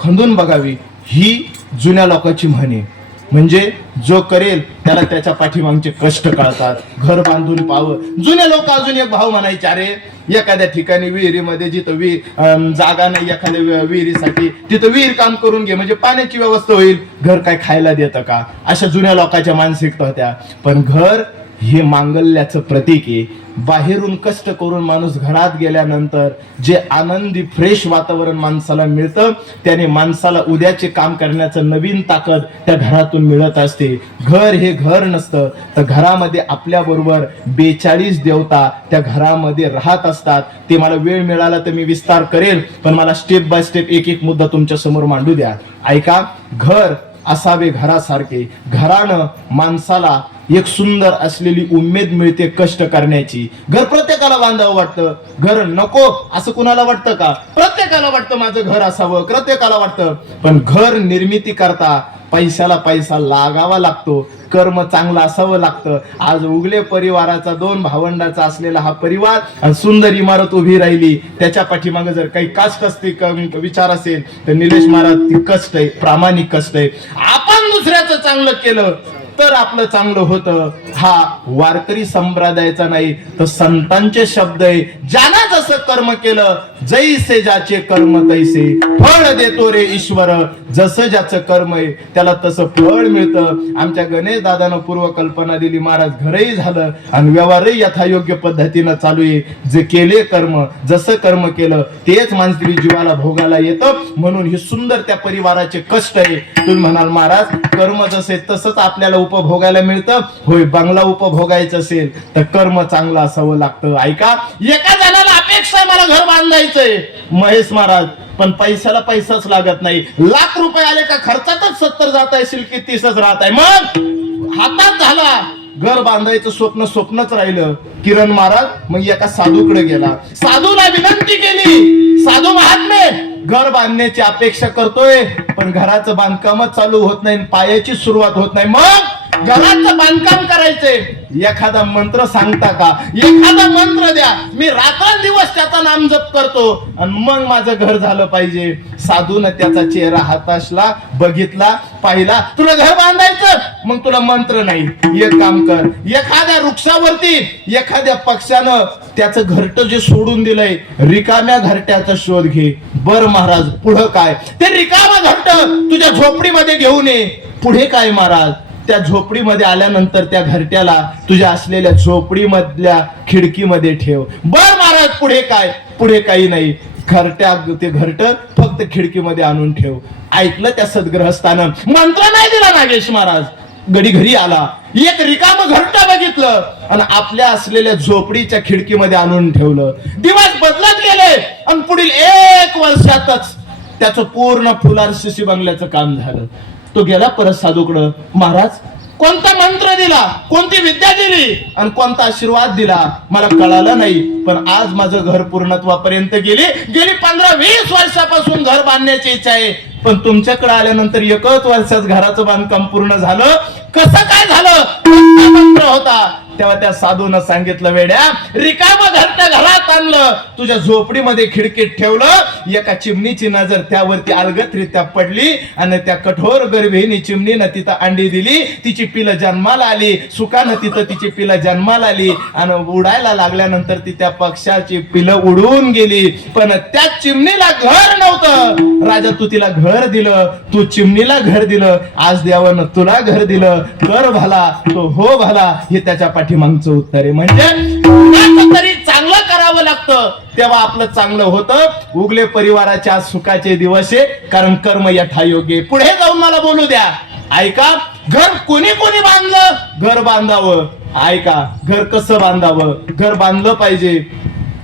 खंदून बघावी, ही जुन्या लोकांची म्हण आहे. म्हणजे जो करेल त्याला त्याच्या पाठीमागचे कष्ट कळतात. घर बांधून पाहावं. जुने लोक अजून एक भाव म्हणायचे, अरे एखाद्या ठिकाणी विहिरीमध्ये जिथं जागा नाही एखाद्या विहिरीसाठी, तिथं विहीर काम करून घे, म्हणजे पाण्याची व्यवस्था होईल. घर काय खायला देतं का? अशा जुन्या लोकांच्या मानसिकता होत्या. पण घर हे मांगल्याचं प्रतीक आहे. बाहेरून कष्ट करून माणूस घरात गेल्यानंतर जे आनंदी फ्रेश वातावरण माणसाला मिळतं, त्याने माणसाला उद्याचे काम करण्याचं नवीन ताकद त्या घरातून मिळत असते. घर हे घर नसतं, तर घरामध्ये आपल्या बरोबर 42 देवता त्या घरामध्ये राहत असतात. ते मला वेळ मिळाला तर मी विस्तार करेल, पण मला स्टेप बाय स्टेप एक मुद्दा तुमच्या समोर मांडू द्या. ऐका, घर असावे घरासारखे. घरानं माणसाला एक सुंदर असलेली उमेद मिळते कष्ट करण्याची. घर प्रत्येकाला बांधावं वाटतं, घर नको असं कुणाला वाटतं का? प्रत्येकाला वाटतं माझं घर असावं, प्रत्येकाला वाटतं. पण घर निर्मिती करता पैशाला पैसा लागावा लागतो, कर्म चांगलं असावं लागतं. आज उगले परिवाराचा 2 भावंडाचा असलेला हा परिवार आणि सुंदर इमारत उभी राहिली, त्याच्या पाठीमागे जर काही कास्ट असते विचार असेल तर निलेश महाराज ती कष्ट आहे, प्रामाणिक कष्ट आहे. आपण दुसऱ्याचं चांगलं केलं तर आपलं चांगलं होतं. हा वारकरी संप्रदायाचा नाही तर संतांचे शब्द आहे. ज्यानं जसं कर्म केलं, जैसे ज्याचे कर्म तैसे फळ देतो रे ईश्वर. जसं ज्याचं कर्म आहे त्याला तसं फळ मिळतं. आमच्या गणेश दादानं पूर्व कल्पना दिली, महाराज घरही झालं आणि व्यवहारही यथायोग्य पद्धतीनं चालू आहे. जे केले कर्म, जसं कर्म केलं तेच माणसाच्या जीवाला भोगायला येतं. म्हणून हे सुंदर त्या परिवाराचे कष्ट आहे. तुम्ही म्हणाल महाराज कर्म जसे तसंच आपल्याला उपभोगायला मिळतं. होय, बंगला उपभोगायचं असेल तर कर्म चांगलं असावं लागतं. ऐका, एका जणाला अपेक्षा मला घर बांधायचंय महेश महाराज, पण पैशाला पैसाच लागत नाही. लाख रुपये आले का खर्चातच 70 जात आहे, शिल्की 30च राहत आहे. मग हातात झाला घर बांधायचं स्वप्नच राहिलं. किरण महाराज मग एका साधूकडे गेला, साधूला विनंती केली, साधू महात्मे घर बांधण्याची अपेक्षा करतोय पण घराचं बांधकामच चालू होत नाही, पायाची सुरुवात होत नाही. मग घराचं बांधकाम करायचंय, एखादा मंत्र सांगता का? एखादा मंत्र द्या, मी रात्रंदिवस त्याचा नाम जप करतो आणि मग माझं घर झालं पाहिजे. साधूनं त्याचा चेहरा हाताशला, बघितला, पाहिला. तुला घर बांधायचं, मग तुला मंत्र नाही. एक काम कर, एखाद्या वृक्षावरती एखाद्या पक्षानं त्याचं घरटं जे सोडून दिलंय, रिकाम्या घरट्याचा शोध घे. बर महाराज पुढं काय? ते रिकामा घरटं तुझ्या झोपडीमध्ये घेऊन ये. पुढे काय महाराज? त्या झोपडीमध्ये आल्यानंतर त्या घरट्याला तुझ्या असलेल्या झोपडीमधल्या खिडकीमध्ये ठेव. बर महाराज पुढे काय? पुढे काही नाही. ते घरट फक्त खिडकीमध्ये आणून ठेव. ऐकलं त्या सद्ग्रहस्थानं, मंत्र नाही दिला नागेश महाराज. गडी घरी आला, एक रिकाम घरट बघितलं आणि आपल्या असलेल्या झोपडीच्या खिडकीमध्ये आणून ठेवलं. दिवस बदलत गेले आणि पुढील 1 वर्षातच त्याचं पूर्ण फुलार शिशी बंगल्याचं काम झालं. तो गेला परत साधूकडं, महाराज कोणता मंत्र दिला, कोणती विद्या दिली आणि कोणता आशीर्वाद दिला मला कळालं नाही, पण आज माझं घर पूर्णत्वापर्यंत गेली 15-20 वर्षापासून घर बांधण्याची इच्छा आहे, पण तुमच्याकडे आल्यानंतर 1च वर्षात घराचं बांधकाम पूर्ण झालं. कसं काय झालं? मंत्र होता. तेव्हा त्या साधूनं सांगितलं, वेड्या रिकामं घरटं घरात आणलं, तुझ्या झोपडीमध्ये खिडकीत ठेवलं. एका चिमणीची नजर त्यावरती अलगदरित्या पडली आणि त्या कठोर गर्भीनी चिमणीनं तिथं अंडी दिली. तिची पिलं जन्माला आली, सुखानं तिथं तिची पिलं जन्माला आली आणि उडायला लागल्यानंतर ती त्या पक्षाची पिलं उडून गेली. पण त्या चिमणीला घर नव्हतं. राजा तू तिला घर दिलं, तू चिमणीला घर दिलं, आज देवानं तुला घर दिलं. कर भला तो हो भला, हे त्याच्या पाठीमागचं उत्तर आहे. म्हणजे तरी चांगलं करावं लागतं तेव्हा आपलं चांगलं होतं. उगले परिवाराच्या सुखाचे दिवस आहे, कारण कर्म यथायोग्य. पुढे जाऊन मला बोलू द्या. ऐका, घर कोणी कोणी बांधलं? घर बांधावं. ऐका, घर कसं बांधावं? घर बांधलं पाहिजे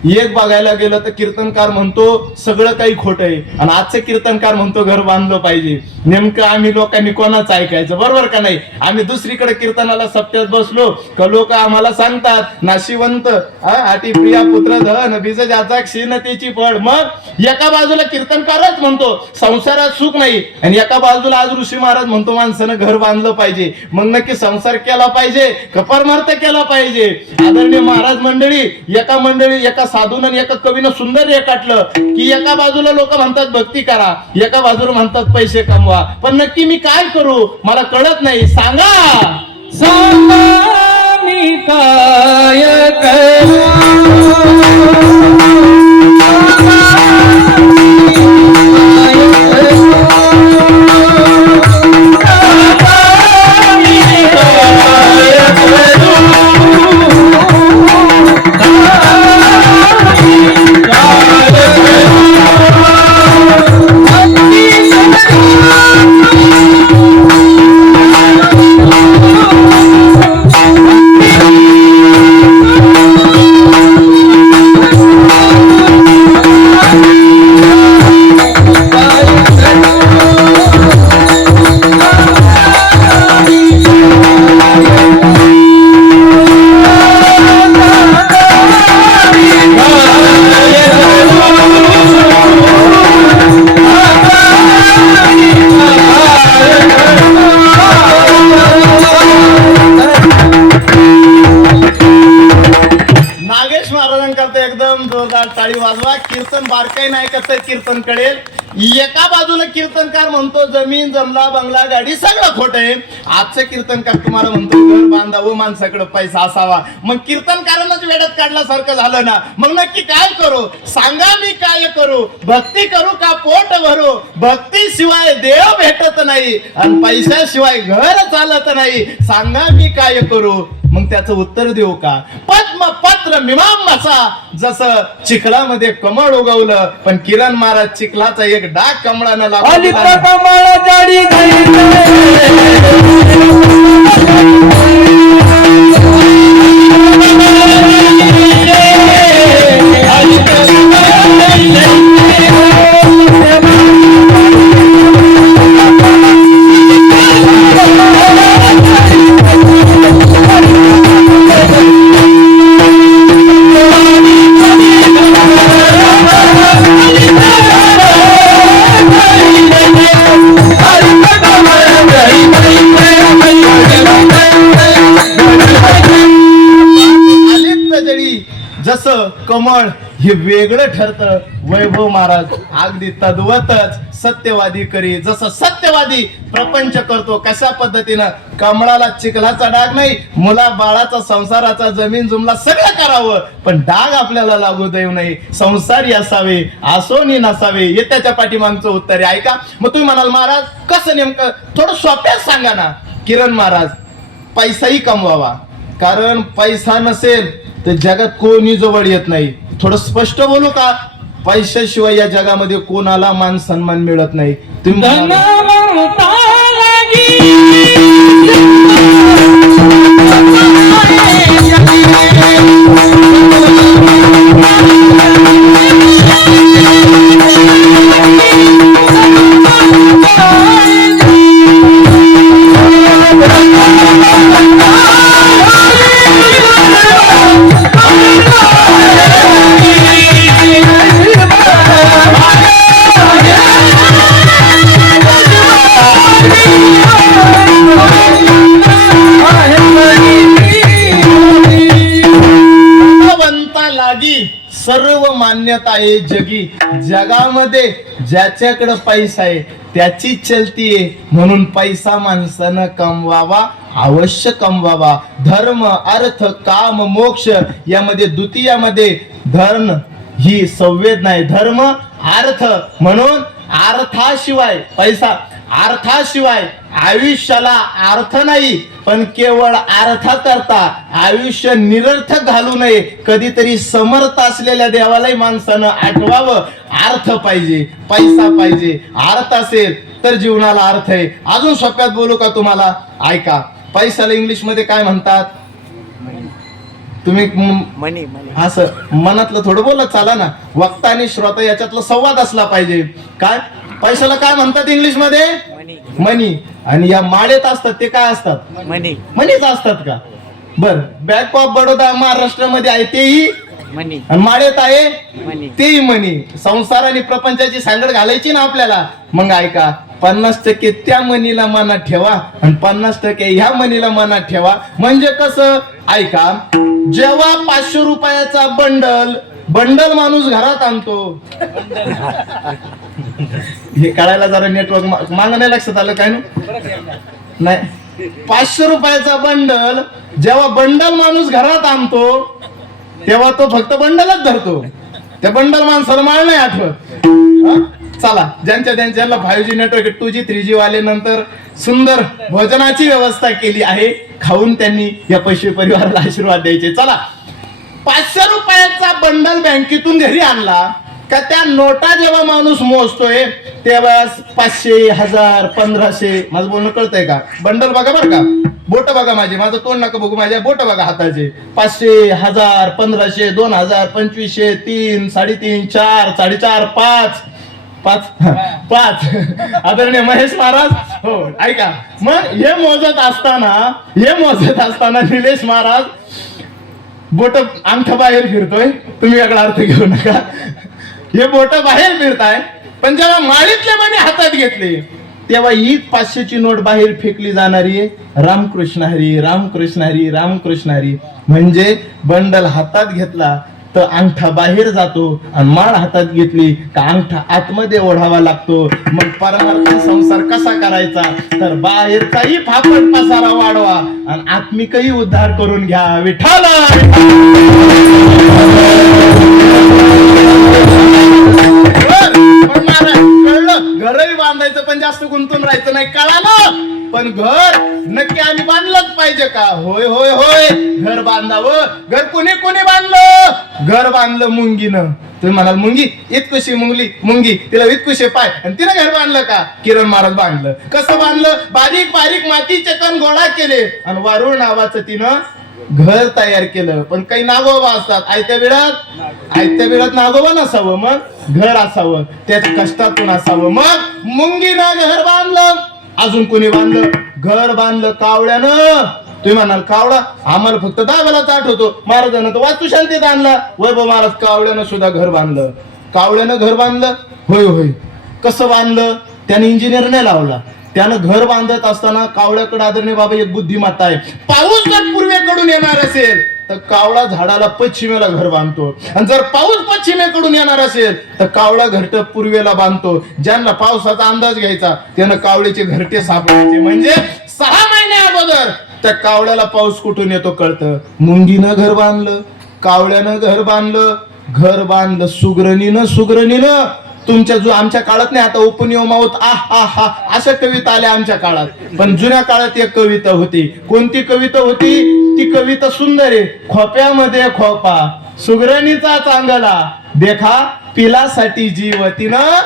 एक बघायला गेलं तर कीर्तनकार म्हणतो सगळं काही खोट आहे, आणि आजचं कीर्तनकार म्हणतो घर बांधलं पाहिजे. नेमकं आम्ही लोकांनी कोणाचं ऐकायचं, बरोबर का नाही? आम्ही दुसरीकडे कीर्तनाला सप्त्यात बसलो का लोक आम्हाला सांगतात नाशिवंत आटी प्रिया पुत्र धन बीज ज्याचा क्षीणतेची फळ. मग एका बाजूला कीर्तनकारच म्हणतो संसारात सुख नाही, आणि एका बाजूला आज ऋषी महाराज म्हणतो माणसानं घर बांधलं पाहिजे. मग नक्की संसार केला पाहिजे का परमार्थ केला पाहिजे? आदरणीय महाराज मंडळी, एका साधून आणि एका कवीनं सुंदर रेखाटलं की एका बाजूला लोक म्हणतात भक्ती करा, एका बाजूला म्हणतात पैसे कमवा, पण नक्की मी काय करू मला कळत नाही. सांगा सांगा मी काय करू. नागेश महाराजांकरता एकदम जोरदार टाळी वाजवा. कीर्तन बारकाई नाही कसं कीर्तन कळेल. एका बाजूला कीर्तनकार म्हणतो जमीन जमला बंगला गाडी सगळं खोट आहे, आजचं कीर्तनकार तुम्हाला म्हणतो घर बांधावं माणसाकडे पैसा असावा. मग कीर्तनकारांनाच वेड्यात काढल्यासारखं झालं ना. मग नक्की काय करू? सांगा मी काय करू? भक्ती करू का पोट भरू? भक्ती शिवाय देव भेटत नाही आणि पैशाशिवाय घर चालत नाही. सांगा मी काय करू? मग त्याचं उत्तर देऊ का? पद्म पत्र मीमांसा, जसं चिखलामध्ये कमळ उगवलं पण किरण महाराज चिखलाचा एक डाग कमळानं लागला. कमळ जाडी जसं कमळ हे वेगळं ठरतं, वैभव महाराज अगदी तद्वतच सत्यवादी करी. जसं सत्यवादी प्रपंच करतो कशा पद्धतीनं, कमळाला चिखलाचा डाग नाही, मुला बाळाचा संसाराचा जमीन जुमला सगळं करावं पण डाग आपल्याला लागू देऊ नये. संसारी असावे असोनी नसावे, हे त्याच्या पाठीमागचं उत्तर आहे. ऐका, मग तुम्ही म्हणाल महाराज कसं नेमकं? थोडं सोप्यात सांगा ना. किरण महाराज, पैसाही कमवावा, कारण पैसा नसेल तर जगात कोणी जवळ येत नाही. थोडं स्पष्ट बोलू का? पैशाशिवाय या जगामध्ये कोणाला मान सन्मान मिळत नाही. तुम्ही सर्व मान्यता आहे जगी. जगामध्ये ज्याच्याकडे पैसा आहे त्याची चलती आहे, म्हणून पैसा माणसानं कमवावा, अवश्य कमवावा. धर्म अर्थ काम मोक्ष यामध्ये द्वितीयामध्ये धर्म ही संवेदना आहे. धर्म अर्थ, म्हणून अर्थाशिवाय पैसा, अर्थाशिवाय आयुष्याला अर्थ नाही, पण केवळ अर्थ करता आयुष्य निरर्थक घालू नये. कधीतरी समर्थ असलेल्या देवालाही माणसानं आठवावं. अर्थ पाहिजे, पैसा पाहिजे, अर्थ असेल तर जीवनाला अर्थ आहे. अजून सोप्यात बोलू का तुम्हाला? ऐका, पैशाला इंग्लिश मध्ये काय म्हणतात? तुम्ही मनी मनी असं मनातलं थोडं बोलत चाला ना. वक्ता आणि श्रोता याच्यातला संवाद असला पाहिजे. काय पैशाला काय म्हणतात इंग्लिश मध्ये? मनी मनी. आणि या माळेत असतात ते काय असतात? मनी मनीच असतात का? बर, बँक ऑफ बडोदा महाराष्ट्रामध्ये आहे तेही मनी आणि माळेत आहे मनी तेही मनी. संसार आणि प्रपंचाची सांगड घालायची ना आपल्याला. मग ऐका, 50% त्या मनीला मनात ठेवा आणि 50% ह्या मनीला मनात ठेवा. म्हणजे कसं? ऐका, जेव्हा 500 रुपयाचा बंडल माणूस घरात आणतो, हे कळायला जरा नेटवर्क मागं लक्षात आलं काय नाही? 500 रुपयाचा जेव्हा बंडल माणूस घरात आणतो तेव्हा तो फक्त बंडलच धरतो. त्या बंडल माणसाला माळ नाही आठवत. चला, ज्यांच्याला 5G नेटवर्क 2G 3G वाले नंतर सुंदर भोजनाची व्यवस्था केली आहे, खाऊन त्यांनी या पैसे परिवाराला आशीर्वाद द्यायचे. चला, 500 रुपयाचा बंडल बँकेतून घरी आणला का त्या नोटा जेव्हा माणूस मोजतोय तेव्हा 500, 1000, 1500, माझं बोलणं कळतंय का? बंडल बघा बरं का, बोट बघा माझं तोंड नका बघू, माझ्या बोट बघा हाताचे. 500, 1000, 1500, 2000, 2500, 3, 3.5, 4, 4.5, 5 आदरणीय महेश महाराज. हो, ऐका, मग हे मोजत असताना निलेश महाराज बोट अंगठा बाहेर फिरतोय. तुम्ही वेगळा अर्थ घेऊ नका. हे बोट बाहेर फिरताय, पण जेव्हा माळीतले मणी हातात घेतले तेव्हा ही 500ची नोट बाहेर फेकली जाणारी आहे. रामकृष्ण हरी, रामकृष्ण हरी, रामकृष्ण हरी. म्हणजे बंडल हातात घेतला तर अंगठा बाहेर जातो आणि माळ हातात घेतली का अंगठा आतमध्ये ओढावा लागतो. मग परमार्थ संसार कसा करायचा? तर बाहेरचाही फापट पसारा वाढवा आणि आत्मिकही उद्धार करून घ्या. विठ्ठल कळलं? घरही बांधायचं पण जास्त गुंतून राहायचं नाही. कळालं? पण घर नक्की आम्ही बांधलंच पाहिजे का? होय होय होय, घर बांधावं. घर कोणी बांधलं? घर बांधलं मुंगीनं. तुम्ही म्हणाल मुंगी इतकुशी मुंगी तिला इतकुशे पाय आणि तिनं घर बांधलं का? किरण महाराज बांधलं. कसं बांधलं? बारीक बारीक मातीचे कण गोळा केले आणि वारुळ नावाचं तिनं घर तयार केलं. पण काही नागोबा असतात, आयत्या वेळात नागोबा नसावं, मग घर असावं, त्याच्या कष्टातून असावं. मग मुंगीनं घर बांधलं. अजून कोणी बांधलं? घर बांधलं कावळ्यानं. तुम्ही म्हणाल कावळा, आम्हाला फक्त दाव्यालाच आठवतो. महाराजांना तर वास्तुशांतीत आणला. वैभव महाराज कावळ्यानं सुद्धा घर बांधलं. कावळ्यानं घर बांधलं. होय होय. कसं बांधलं? त्याने इंजिनियर नाही लावला. त्यानं घर बांधत असताना कावळ्याकडे आदरणीय बाबा एक बुद्धिमत्ता आहे. पाऊस जर पूर्वेकडून येणार असेल तर कावळा झाडाला पश्चिमेला घर बांधतो, आणि जर पाऊस पश्चिमेकडून येणार असेल तर कावळा घरट पूर्वेला बांधतो. ज्यांना पावसाचा अंदाज घ्यायचा त्यानं कावळ्याचे घरटे सापडायचे. म्हणजे 6 महिने अगोदर त्या कावळ्याला पाऊस कुठून येतो कळतं. मुंगीनं घर बांधलं, कावळ्यानं घर बांधलं सुगरणीनं. तुमच्या जो आमच्या काळात नाही, आता उपनियम आहोत अशा कविता आल्या आमच्या काळात. पण जुन्या काळात एक कविता होती. कोणती कविता होती? ती कविता सुंदर आहे. खोप्यामध्ये खोपा सुगरणीचा चांगला, देखा पिलासाठी जीव तिनं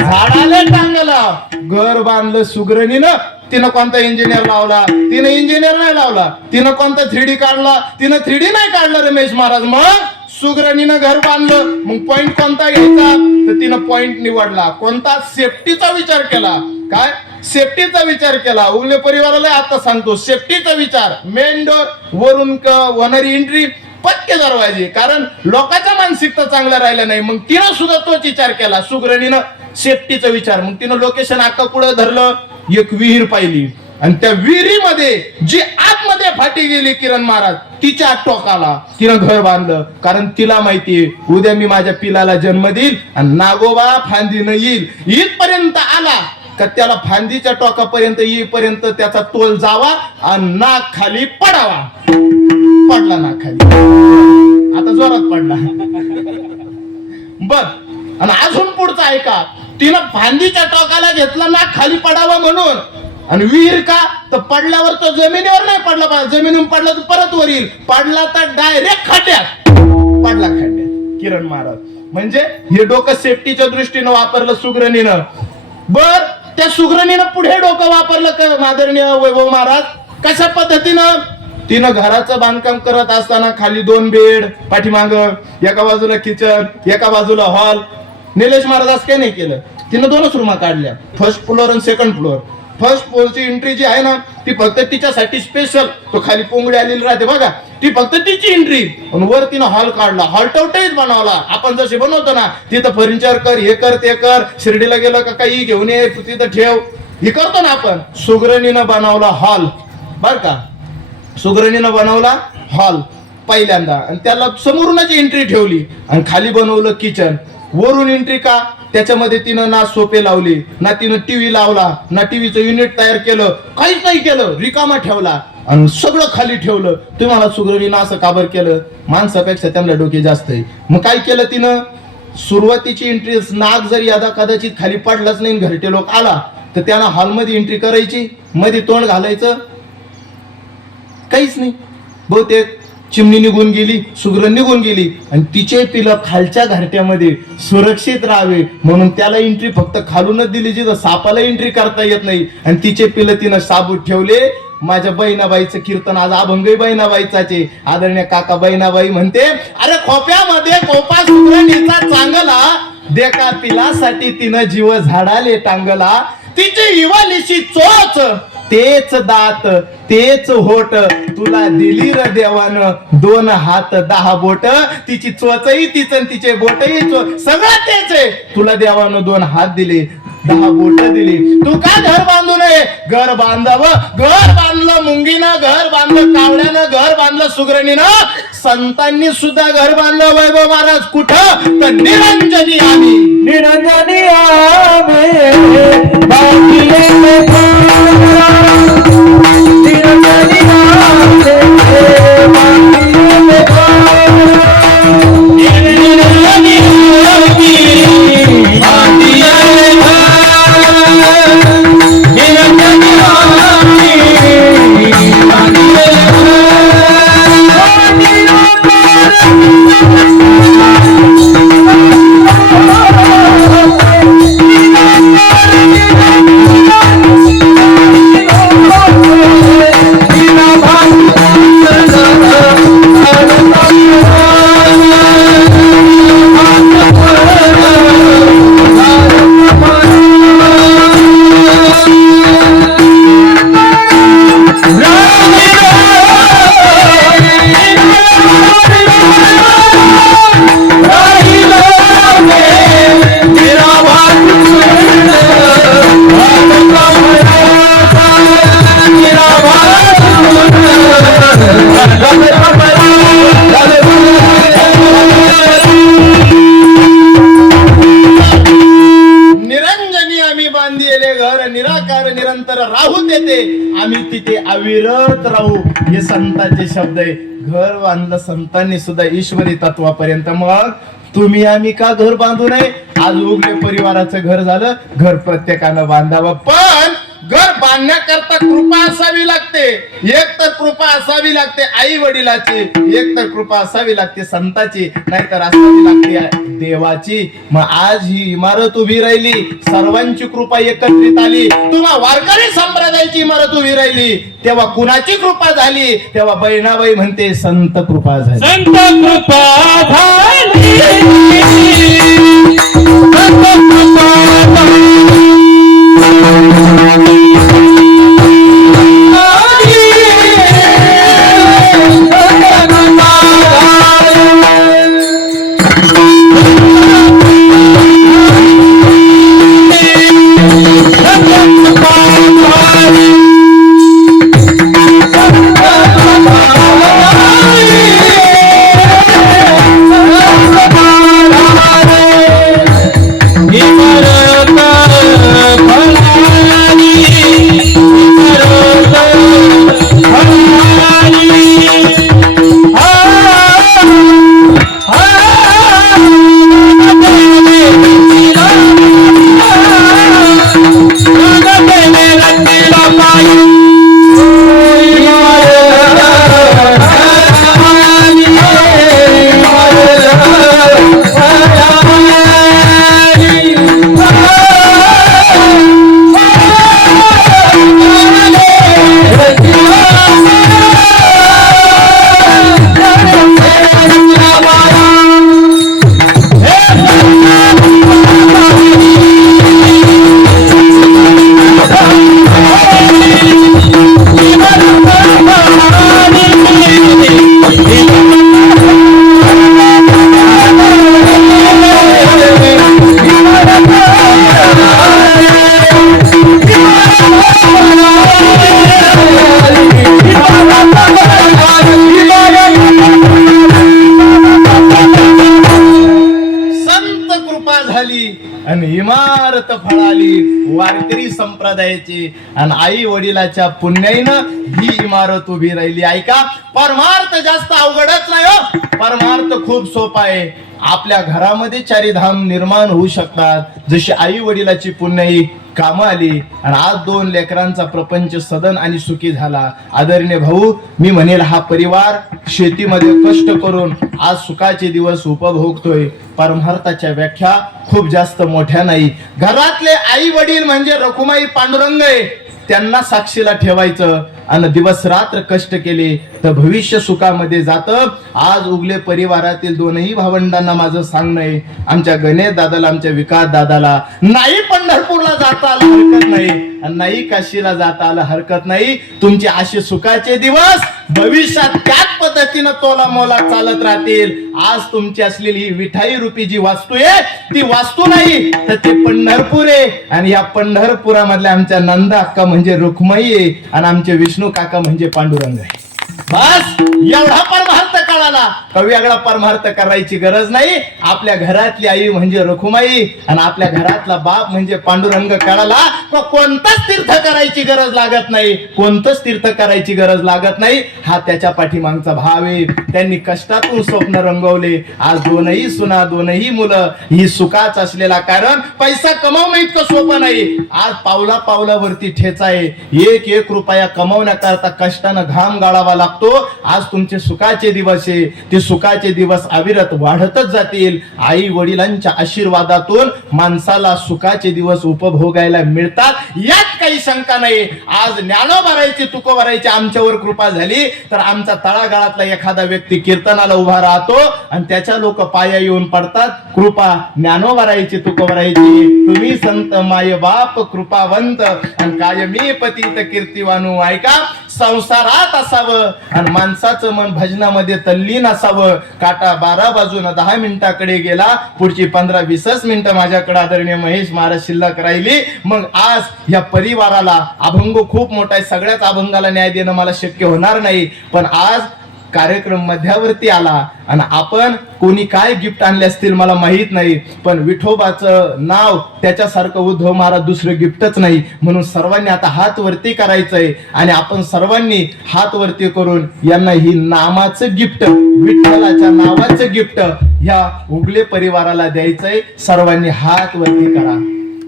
झाडाला टांगला. घर बांधलं सुगरणीनं. तिनं कोणता इंजिनियर लावला? तिनं इंजिनियर नाही लावला. तिनं कोणता 3D काढला? तिनं 3D नाही काढलं रमेश महाराज. मग सुगरणीनं घर बांधलं. मग पॉइंट कोणता घ्यायचा? तर तिनं पॉइंट निवडला. कोणता? सेफ्टीचा विचार केला. काय? सेफ्टीचा विचार केला. उगले परिवाराला आता सांगतो, सेफ्टीचा विचार. मेन डोर, वरून होणारी एंट्री, पक्के दरवाजे. कारण लोकांचा मानसिकता चांगला राहिला नाही. मग तिनं सुद्धा तोच विचार केला. सुगरणीनं सेफ्टीचा विचार. मग तिनं लोकेशन आता पुढे धरलं. एक विहीर पाहिली आणि त्या विहिरीमध्ये जी आतमध्ये फाटी गेली किरण महाराज, तिच्या टोकाला तिनं घर बांधलं. कारण तिला माहितीये उद्या मी माझ्या पिलाला जन्म देईल आणि नागोबा फांदीनं येईल. इथपर्यंत आला का त्याला फांदीच्या टोकापर्यंत येईपर्यंत त्याचा तोल जावा आणि नाक खाली पडावा. पडला नाक खाली, आता जोरात पडला. बघ, आणि अजून पुढचं ऐका. तिनं फांदीच्या टोकाला घेतला नाक खाली पडावा म्हणून. आणि विहीर का? तर पडल्यावर तो जमिनीवर नाही पडला पाहिजे. जमिनीवर पडला तर परत वर येईल. पडला तर डायरेक्ट खड्ड्यात पडला. खड्ड्यात किरण महाराज. म्हणजे हे डोकं सेफ्टीच्या दृष्टीनं वापरलं सुगरणीनं. बर, त्या सुगरणीनं पुढे डोकं वापरलं का आदरणीय वैभव महाराज? कशा पद्धतीनं? तिनं घराचं बांधकाम करत असताना खाली 2 बेड, पाठीमाग एका बाजूला किचन, एका बाजूला हॉल. निलेश महाराज काय नाही केलं, तिनं 2च रूमा काढल्या, फर्स्ट फ्लोअर आणि सेकंड फ्लोअर. फर्स्ट फ्लोअरची एंट्री जी आहे ना ती फक्त तिच्यासाठी स्पेशल, तो खाली पोंगडी आलेली राहते बघा, ती फक्त तिची एंट्री. आणि वर तिनं हॉल काढला, हॉल टवटेच बनवला. आपण जसे बनवतो ना तिथं फर्निचर कर, हे कर ते कर, शिर्डीला गेलं का काही घेऊन ये तू तिथं ठेव, हे करतो ना आपण. सुगरणीनं बनवला हॉल बर का, सुगरणीनं बनवला हॉल पहिल्यांदा, आणि त्याला समोरूनच एंट्री ठेवली. आणि खाली बनवलं किचन. वरून एंट्री का, त्याच्यामध्ये तिनं ना सोपे लावले, ना तिनं टीव्ही लावला, ना टीव्हीचं युनिट तयार केलं, काहीच नाही केलं, रिकामा ठेवला आणि सगळं खाली ठेवलं. तुम्हाला सुगरणीनं असं काबर केलं, माणसापेक्षा त्यांना डोके जास्त आहे. मग काय केलं तिनं, सुरुवातीची एंट्री नाग जरी आता कदाचित खाली पडलाच नाही, घरटे लोक आला तर त्यांना हॉलमध्ये एंट्री करायची, मध्ये तोंड घालायचं, काहीच नाही. बहुतेक चिमणी निघून गेली, सुगरण निघून गेली, आणि तिचे पिलं खालच्या घरट्यामध्ये सुरक्षित राहावे म्हणून त्याला एंट्री फक्त खालूनच दिली, जिथं सापाला एंट्री करता येत नाही. आणि तिचे पिलं तिनं साबूत ठेवले. माझ्या बहिणाबाईचं कीर्तन आज अभंग बहिणाबाईचाचे. आदरणीय काका बहिणाबाई म्हणते, अरे खोप्यामध्ये कोपा सुगरणीचा चांगला, देका पिलासाठी तिनं जीव झाडाले टांगला. तिची इवालीशी चोच, तेच दात, तेच होट, तुला दिली र देवानं 2 हात 10 बोट. तिची चोचही तीच, तिचे बोटही सगळं तेच आहे. तुला देवानं 2 हात दिले, 10 बोट दिली. तू का घर बांधू नये, घर बांधावं. घर बांधलं मुंगीनं, घर बांधलं कावड्यानं, घर बांधलं सुगरणीनं, संतांनी सुद्धा घर बांधलं. वैभव महाराज कुठं, तर निरंजनी आम्ही, निरंजनी आवे बाकीले निरंजनी आवे निराकार निरंतर राहू देते, आम्ही तिथे अविरत राहू. हे संतांचे शब्द आहे. घर बांधलं संतांनी सुद्धा ईश्वरी तत्वापर्यंत. मग तुम्ही आम्ही का घर बांधू नये. आज उगले परिवाराचं घर झालं, घर प्रत्येकानं बांधावं. पण घर बांधण्याकरता कृपा असावी लागते. एक तर कृपा असावी लागते आई वडिलाची, एक तर कृपा असावी लागते संताची, नाहीतर असावी लागते देवाची. मग आज ही इमारत उभी राहिली, सर्वांची कृपा एकत्रित आली. तुम्हा वारकरी संप्रदायाची इमारत उभी राहिली, तेव्हा कुणाची कृपा झाली. तेव्हा बहिणाबाई म्हणते संत कृपा झाली, संत कृपा झाली, संत कृपा झाली. आली आणि इमारत फळाली वारकरी संप्रदायाची आणि आई वडिलाच्या पुण्याईनं ही इमारत उभी राहिली. ऐका, परमार्थ जास्त अवघडच नाही हो, परमार्थ खूप सोपा आहे. आपल्या घरामध्ये चारिधाम निर्माण होऊ शकतात. जशी आई वडिलाची पुण्याई कामं आली आणि आज 2 लेकरांचा प्रपंच सदन आणि सुखी झाला. आदरणीय भाऊ, मी म्हणेल हा परिवार शेतीमध्ये कष्ट करून आज सुखाचे दिवस उपभोगतोय. परमार्थाच्या व्याख्या खूप जास्त मोठ्या नाही. घरातले आई वडील म्हणजे रखुमाई पांडुरंग आहे, त्यांना साक्षीला ठेवायचं आणि दिवस रात्र कष्ट केले तर भविष्य सुखामध्ये जातं. आज उगले परिवारातील 2ही भावंडांना माझं सांगणं आहे, आमच्या गणेश दादाला, आमच्या विकास दादाला नाही पंढरपूरला जाता आलं हरकत नाही आणि नाही काशीला जाता आलं हरकत नाही. तुमचे असे सुखाचे दिवस भविष्यात त्याच पद्धतीनं तोला मोला चालत राहतील. आज तुमची असलेली ही विठाई रूपी जी वास्तू आहे ती वास्तू नाही तर ते पंढरपूर आहे आणि या पंढरपुरामधल्या आमच्या नंदा अक्का म्हणजे रुक्माई आहे आणि आमचे विष्णू काका म्हणजे पांडुरंग आहे. बस एवढा परमार्थ कळाला का वेगळा परमार्थ करायची गरज नाही. आपल्या घरातली आई म्हणजे रखुमाई आणि आपल्या घरातला बाप म्हणजे पांडुरंग कळाला का कोणताच तीर्थ करायची गरज लागत नाही, कोणतंच तीर्थ करायची गरज लागत नाही. हा त्याच्या पाठीमागचा भाव आहे. त्यांनी कष्टातून स्वप्न रंगवले. आज 2ही सुना 2ही मुलं ही सुखाच असलेला कारण पैसा कमावणं इतकं सोपं नाही. आज पावला पावलावरती ठेचा आहे. 1 रुपया कमवण्याकरता कष्टानं घाम गाळावा लागतो. आज तुमचे सुखाचे दिवस आहे, ते सुखाचे दिवस अविरत वाढतच जातील. आई वडिलांच्या आशीर्वादातून माणसाला सुखाचे दिवस उपभोगायला मिळतात, यात काही शंका नाही. आज ज्ञानोबारायची तुकोबारायची आमच्यावर कृपा झाली तर आमचा तळागाळातला एखादा व्यक्ती कीर्तनाला उभा राहतो आणि त्याच्या लोक पाया येऊन पडतात. कृपा ज्ञानोबारायची तुकोबारायची, तुम्ही संत माय बाप कृपावंत आणि कायमी पतित कीर्तिवानू. ऐका, संसारात असावं आणि माणसाचं मन भजनामध्ये तल्लीन असावं. काटा 12 वाजून 10 मिनिटाकडे गेला, पुढची 15-20 मिनिटं माझ्याकडे आदरणीय महेश महाराज शिल्लक राहिली. मग आज या परिवाराला अभंग खूप मोठा आहे, सगळ्याच अभंगाला न्याय देणं मला शक्य होणार नाही. पण आज कार्यक्रम मध्यावरती आला आणि आपण कोणी काय गिफ्ट आणले असतील मला माहित नाही, पण विठोबाचं नाव त्याच्यासारखं उद्धव महाराज दुसरं गिफ्टच नाही. म्हणून सर्वांनी आता हात वरती करायचंय आणि आपण सर्वांनी हात वरती करून यांना ही नामाचं गिफ्ट, विठ्ठलाच्या नावाचं गिफ्ट ह्या उगले परिवाराला द्यायचंय. सर्वांनी हात वरती करा.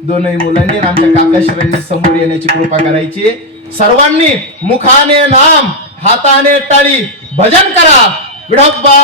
2ही मुलांनी आमच्या काकाश्वरांनी समोर येण्याची कृपा करायची. सर्वांनी मुखाने नाम, हाताने टाळी, भजन करा. विठोबा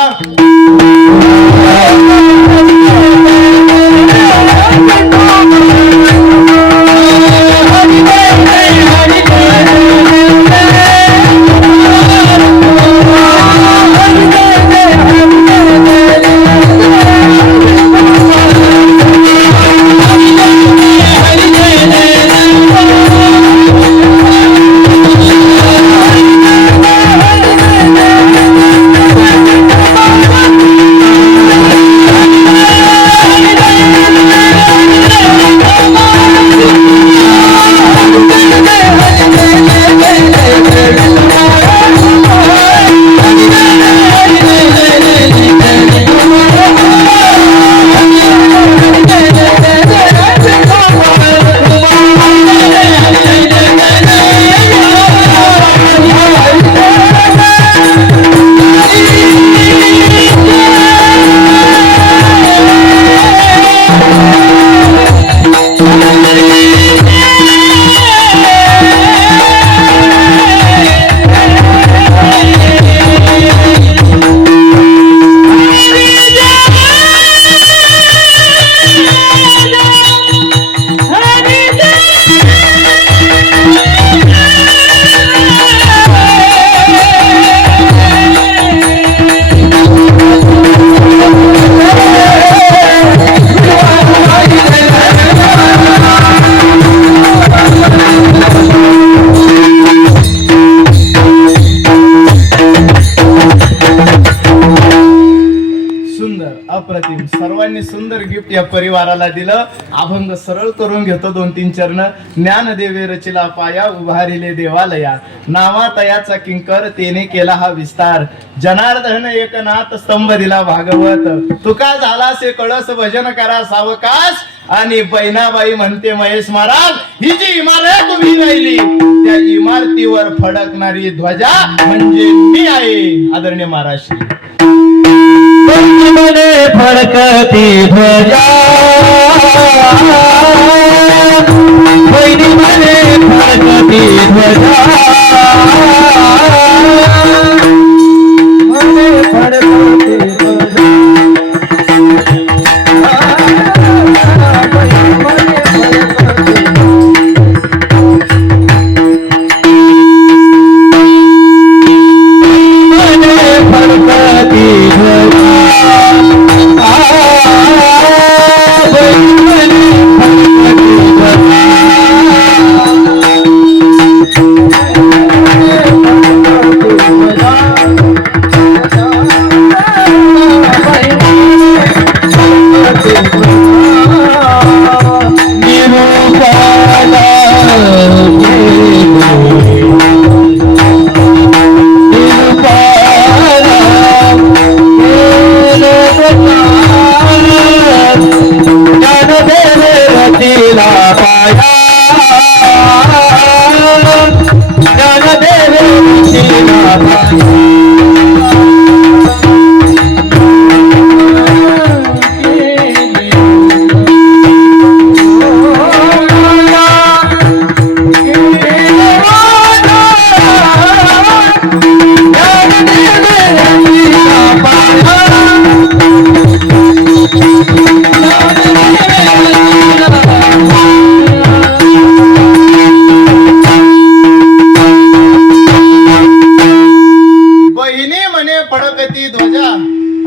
सुंदर गिफ्ट या परिवाराला दिलं. अभंग सरळ करून घेतो 2-3 चरण. ज्ञानदेवे रचिला पाया उभारिले देवालया, नावा तयाचा किंकर तेने केला हा विस्तार. जनार्दन एकनाथ स्तंभ दिला भागवत, तुका झाला से कळस भजन करा सावकाश. आणि बहिणाबाई म्हणते महेश महाराज, ही जी इमारत उभी राहिली त्या इमारतीवर फडकणारी ध्वजा म्हणजे मी आहे. आदरणीय महाराज श्री मने फडकती ध्वजा, बहिणी मने फडकती ध्वजा, मने फडकती ध्वजा.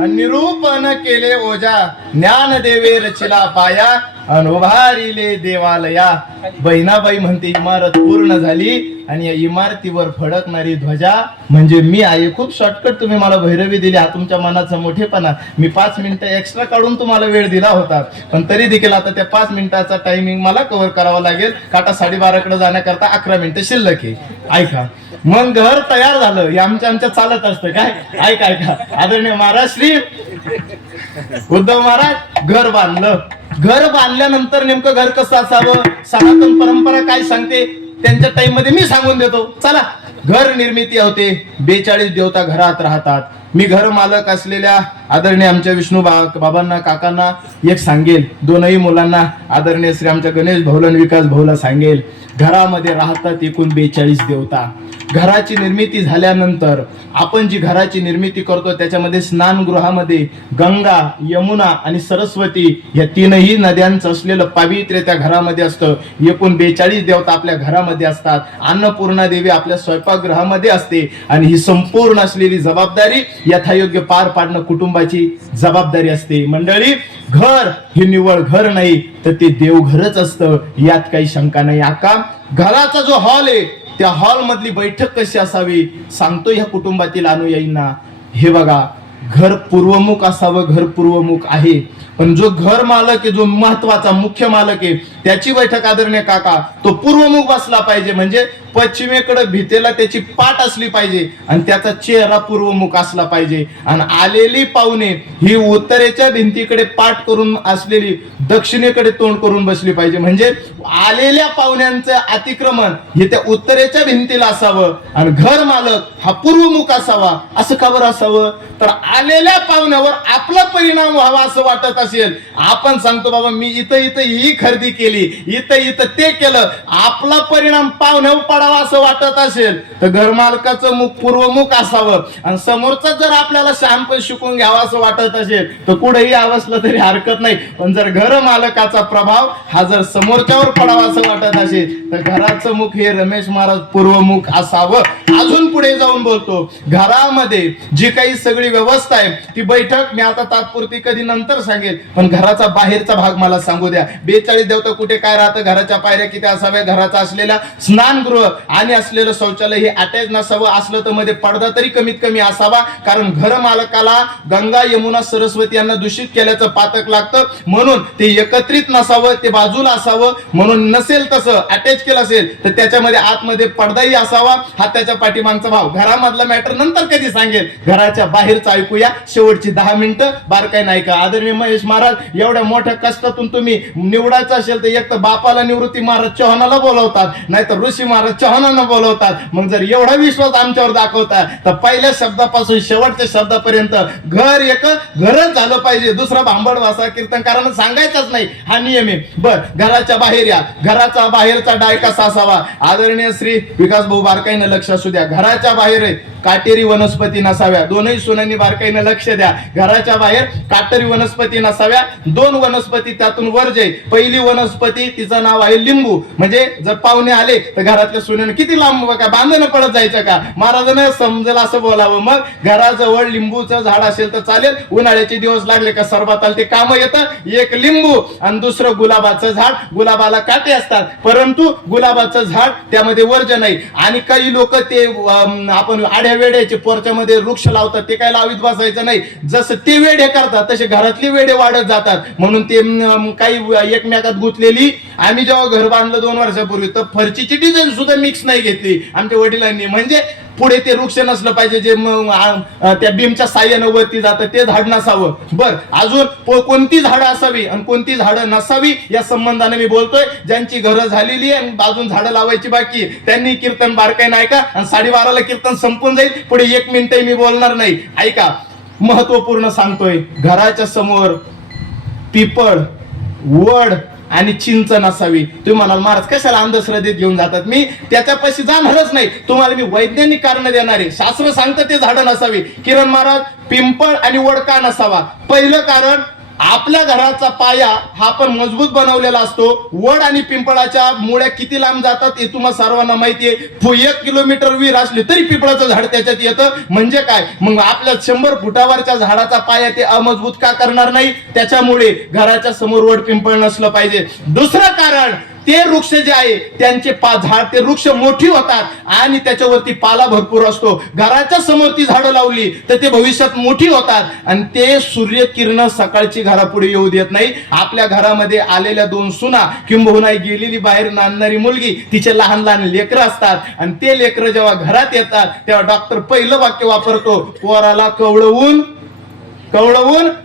निरूपण केले ओजा, ज्ञान देवे रचिला पाया उभारिले देवालया. बहिणाबाई म्हणते इमारत पूर्ण झाली आणि या इमारतीवर फडकणारी ध्वजा म्हणजे मी आहे. खूप शॉर्टकट तुम्ही मला भैरवी दिली, हा तुमच्या मनाचा मोठेपणा. मी 5 मिनिटं एक्स्ट्रा काढून तुम्हाला वेळ दिला होता, पण तरी देखील आता त्या 5 मिनिटाचा टायमिंग मला कव्हर करावा लागेल. काटा 12:30 कडे जाण्याकरता 11 मिनिटं शिल्लक आहे. ऐका, मग घर तयार झालं. हे आमच्या चालत असतं काय. ऐका आदरणीय महाराज श्री उद्धव महाराज घर बांधलं. घर बांधल्यानंतर नेमकं घर कसं असावं, सनातन परंपरा काय सांगते त्यांच्या टाइम मध्ये मी सांगून देतो. चला, घर निर्मिती होते. 42 देवता घरात राहतात. मी घर मालक असलेल्या आदरणीय आमच्या विष्णू बाबांना काकांना एक सांगेल, 2ही मुलांना आदरणीय श्री आमच्या गणेश भाऊला विकास भाऊला सांगेल, घरामध्ये राहतात एकूण 42 देवता. घराची निर्मिती झाल्यानंतर आपण जी घराची निर्मिती करतो त्याच्यामध्ये स्नानगृहामध्ये गंगा, यमुना आणि सरस्वती या 3ही नद्यांचं असलेलं पावित्र्य त्या घरामध्ये असतं. एकूण 42 देवता आपल्या घरामध्ये असतात. अन्नपूर्णा देवी आपल्या स्वयंपाकगृहामध्ये असते आणि ही संपूर्ण असलेली जबाबदारी यथायोग्य पार पाडणं कुटुंबाची जबाबदारी असते. मंडळी, घर हे निव्वळ घर नाही तर ते देवघरच असतं, यात काही शंका नाही. आका, घराचा जो हॉल आहे त्या हॉल मधली बैठक कशी असावी सांगतो ह्या कुटुंबातील अनुयायींना. हे बघा, घर पूर्वमुख असावं. घर पूर्वमुख आहे, पण जो घर मालक आहे, जो महत्वाचा मुख्य मालक आहे, त्याची बैठक आदरणीय काका तो पूर्वमुख बसला पाहिजे. म्हणजे पश्चिमेकडे भीतेला त्याची पाठ असली पाहिजे आणि त्याचा चेहरा पूर्वमुख असला पाहिजे. आणि आलेली पाहुणे ही उत्तरेच्या भिंतीकडे पाठ करून असलेली दक्षिणेकडे तोंड करून बसली पाहिजे. म्हणजे आलेल्या पाहुण्यांचं अतिक्रमण हे त्या उत्तरेच्या भिंतीला असावं आणि घर मालक हा पूर्वमुख असावा. असं का बरं असावं, तर आलेल्या पाहुण्यावर आपला परिणाम व्हावा असं वाटत असेल. आपण सांगतो बाबा मी इथं ही खरेदी केली, इथं ते केलं, आपला परिणाम पाहुण्यावर पडावा असं वाटत असेल तर घर मालकाचं मुख पूर्वमुख असावं. आणि समोरचा जर आपल्याला शहाणपण शिकून घ्यावा असं वाटत असेल तर कुठेही असलं तरी हरकत नाही. पण जर घर मालकाचा प्रभाव हा जर समोरच्यावर पडावा असं वाटत असेल तर घराचं मुख हे रमेश महाराज पूर्वमुख असावं. अजून पुढे जाऊन बोलतो, घरामध्ये जी काही सगळी व्यवस्था आहे ती बैठक मी आता तात्पुरती कधी नंतर सांगेल, पण घराचा बाहेरचा भाग मला सांगू द्या. 42 देवता कुठे काय राहतं, घराच्या पायऱ्या किती असाव्या, घराचा असलेला स्नानगृह नसावं आणि असलेलं शौचालय हे अटॅच नसावं, असलं तर मध्ये पडदा तरी कमीत कमी असावा, कारण घर मालकाला गंगा यमुना सरस्वती यांना दूषित केल्याचं पातक लागतं, म्हणून ते एकत्रित नसावं, ते बाजूला असावं. म्हणून नसेल तसं अटॅच केलं असेल तर त्याच्यामध्ये आतमध्ये पडदाही असावा. हा त्याच्या पाठीमागचा भाव. घरामधला मॅटर नंतर कधी सांगेल, घराच्या बाहेरचं ऐकूया शेवटची 10 मिनिटं. बारकाई नाही का आदरणीय महेश महाराज, एवढ्या मोठ्या कष्टातून तुम्ही निवडायचं असेल तर एक तर बापाला निवृत्ती महाराज चव्हाणाला बोलवतात, नाहीतर ऋषी महाराज चव्हाणांना बोलवतात. मग जर एवढा विश्वास आमच्यावर दाखवता तर पहिल्या शब्दापासून शेवटच्या शब्दापर्यंत घर एक घरच झालं पाहिजे. दुसरा भांबड वासा कीर्तनकारांना सांगायचाच नाही, हा नियम आहे. बर, घराच्या बाहेर या. घराचा बाहेरचा डाय कसा असावा? आदरणीय श्री विकास भाऊ बारकाईनं लक्ष असू द्या. घराच्या बाहेर काटेरी वनस्पती नसाव्या. दोनही सुनांनी बारकाईनं लक्ष द्या. घराच्या बाहेर काटेरी वनस्पती नसाव्या. 2 वनस्पती त्यातून वर्ज आहे. पहिली वनस्पती तिचं नाव आहे लिंबू. म्हणजे जर पाहुणे आले तर घरातल्या सुनेनं किती लांब काय बांधणं पडत जायचं का? महाराजांना समजेल असं बोलावं. मग घराजवळ लिंबूचं झाड असेल तर चालेल. उन्हाळ्याचे दिवस लागले का सरबताला ते काम येतं. एक लिंबू आणि दुसरं गुलाबाचं झाड. गुलाबाला काटे असतात परंतु गुलाबाचं झाड त्यामध्ये वर्ज नाही. आणि काही लोक ते आपण आड्या वेड्याचे पोरच्यामध्ये वृक्ष लावतात, ते काय लावीत बसायचं नाही. जसं ते वेडे करतात तसे घरातले वेडे वाढत जातात. म्हणून ते काही एकमेकात गुंतलेली. आम्ही जेव्हा घर बांधलं 2 वर्षापूर्वी तर फरचीची डिझाईन सुद्धा मिक्स नाही घेतली आमच्या वडिलांनी. म्हणजे पुढे ते वृक्ष नसलं पाहिजे जे त्या बीमच्या साह्यानं वरती जातं, ते झाड नसावं. बर, अजून कोणती झाडं असावी आणि कोणती झाडं नसावी या संबंधाने मी बोलतोय. ज्यांची घरं झालेली आहे आणि अजून झाडं लावायची बाकी त्यांनी कीर्तन बारकाईनं ऐका. आणि 12:30ला कीर्तन संपून जाईल. पुढे 1 मिनिटही मी बोलणार नाही. ऐका, महत्वपूर्ण सांगतोय. घराच्या समोर पिपळ, वड आणि चिंच नसावी. तुम्ही म्हणाल महाराज कशाला अंधश्रद्धेत घेऊन जातात? मी त्याच्यापाशी जाणारच नाही. तुम्हाला मी वैज्ञानिक कारण देणार आहे. शास्त्र सांगतं ते झाडं नसावी. किरण महाराज, पिंपळ आणि वड का नसावा? पहिलं कारण, आपल्या घराचा पाया हा पण मजबूत बनवलेला असतो. वड आणि पिंपळाच्या मुळ्या किती लांब जातात हे तुम्हाला सर्वांना माहितीये. 1 किलोमीटर विहीर असली तरी पिंपळाचं झाड त्याच्यात येतं. म्हणजे काय, मग आपल्या 100 फुटावरच्या झाडाचा पाया ते अमजबूत का करणार नाही? त्याच्यामुळे घराच्या समोर वड पिंपळ नसलं पाहिजे. दुसरं कारण, ते वृक्ष जे आहे त्यांचे झाड ते वृक्ष मोठी होतात आणि त्याच्यावरती पाला भरपूर असतो. घराच्या समोर ती झाडं लावली तर ते भविष्यात मोठी होतात आणि ते सूर्यकिरण सकाळची घरापुढे येऊ देत नाही. आपल्या घरामध्ये आलेल्या 2 सुना किंबहुना गेलेली बाहेर नांदणारी मुलगी, तिचे लहान लहान लेकरं असतात आणि ते लेकरं जेव्हा घरात येतात तेव्हा डॉक्टर पहिलं वाक्य वापरतो, पोराला कवळवून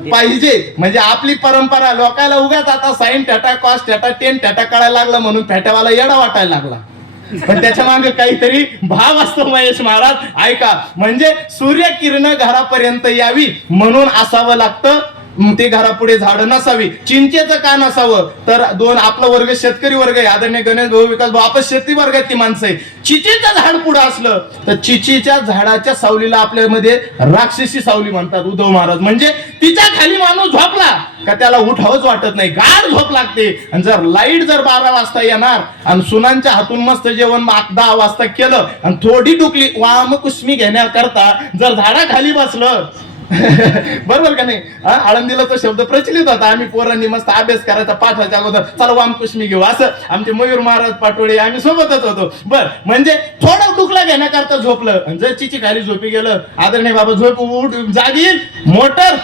पाहिजे. म्हणजे आपली परंपरा. लोकांना उगाच आता साईन टॅटा, कॉस टॅटा, 10 टॅटा कळायला लागला म्हणून फेट्यावाला येडा वाटायला लागला. पण त्याच्या मागे काहीतरी भाव असतो महेश महाराज. ऐका, म्हणजे सूर्यकिरण घरापर्यंत यावी म्हणून असावं लागतं. ते घरापुढे झाडं नसावी. चिंचेचं का नसावं? तर आपला वर्ग शेतकरी वर्ग आहे. आदरणीय गणेश भाऊ, विकास भाऊ, आपण शेती वर्गातली माणसं आहे. चिचीचं झाड पुढे असलं तर चिचीच्या झाडाच्या सावलीला आपल्यामध्ये राक्षसी सावली म्हणतात उद्धव महाराज. म्हणजे तिच्या खाली माणूस झोपला का त्याला उठावंच वाटत नाही, गाढ झोप लागते. आणि जर लाईट 12 वाजता येणार आणि सुनांच्या हातून मस्त जेवण 10 वाजता केलं आणि थोडी डुकली वाम कुस्मी घेण्याकरता जर झाडाखाली बसलं बरोबर का नाही? आळंदीला तो शब्द प्रचलित होता. आम्ही पोरांनी मस्त अभ्यास करायचा पाठाच्या अगोदर, चला वामकुश्मी घेऊ असं. आमचे मयूर महाराज पाटोळे आम्ही सोबतच होतो. बर, म्हणजे थोडं डुकला घेण्याकरता झोपलं. जर चिची खाली झोपी गेलं, आदरणीय बाबा झोप उठ जागील, मोटर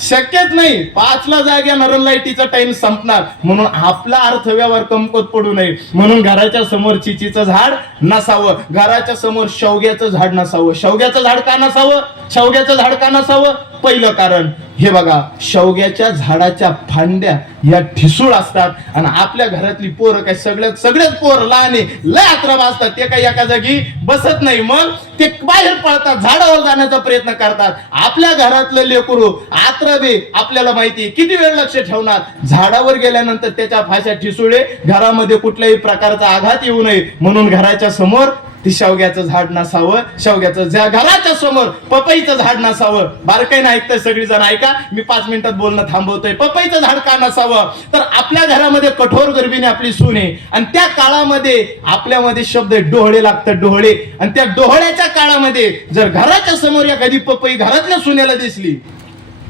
शक्यच नाही. 5ला जाग येणार, लाईटीचा टाइम संपणार. म्हणून आपला अर्थव्यवहार कमकुवत पडू नये म्हणून घराच्या समोर चिचीचं झाड नसावं. घराच्या समोर शेवग्याचं झाड नसावं. शेवग्याचं झाड का नसावं? शेवग्याचं झाड का नसावं? पहिलं कारण, हे बघा, शेवग्याच्या झाडाच्या फांद्या या ठिसूळ असतात आणि आपल्या घरातली पोरं काय सगळेच पोरं लहान लय अत्रब असतात. ते काही एका जागी बसत नाही. मग ते बाहेर पळतात, झाडावर जाण्याचा प्रयत्न करतात. आपल्या घरातलं लेकरू आत्रबे आपल्याला माहिती किती वेळ लक्ष ठेवणार. झाडावर गेल्यानंतर त्याच्या फाश्या ठिसूळे, घरामध्ये कुठल्याही प्रकारचा आघात येऊ नये म्हणून घराच्या समोर ती शेवग्याचं झाड नसावं. शेवग्याचं घराच्या समोर पपईचं झाड नसावं. बारकाईनं ऐकतंय सगळीजण, ऐका, मी 5 मिनिटात बोलणं थांबवतोय. पपईचं झाड का नसावं? तर आपल्या घरामध्ये कठोर गर्भीने आपली सून आहे आणि त्या काळामध्ये आपल्यामध्ये शब्द डोहळे लागतात, डोहळे. आणि त्या डोहळ्याच्या काळामध्ये जर घराच्या समोर एखादी पपई घरातल्या सुनेला दिसली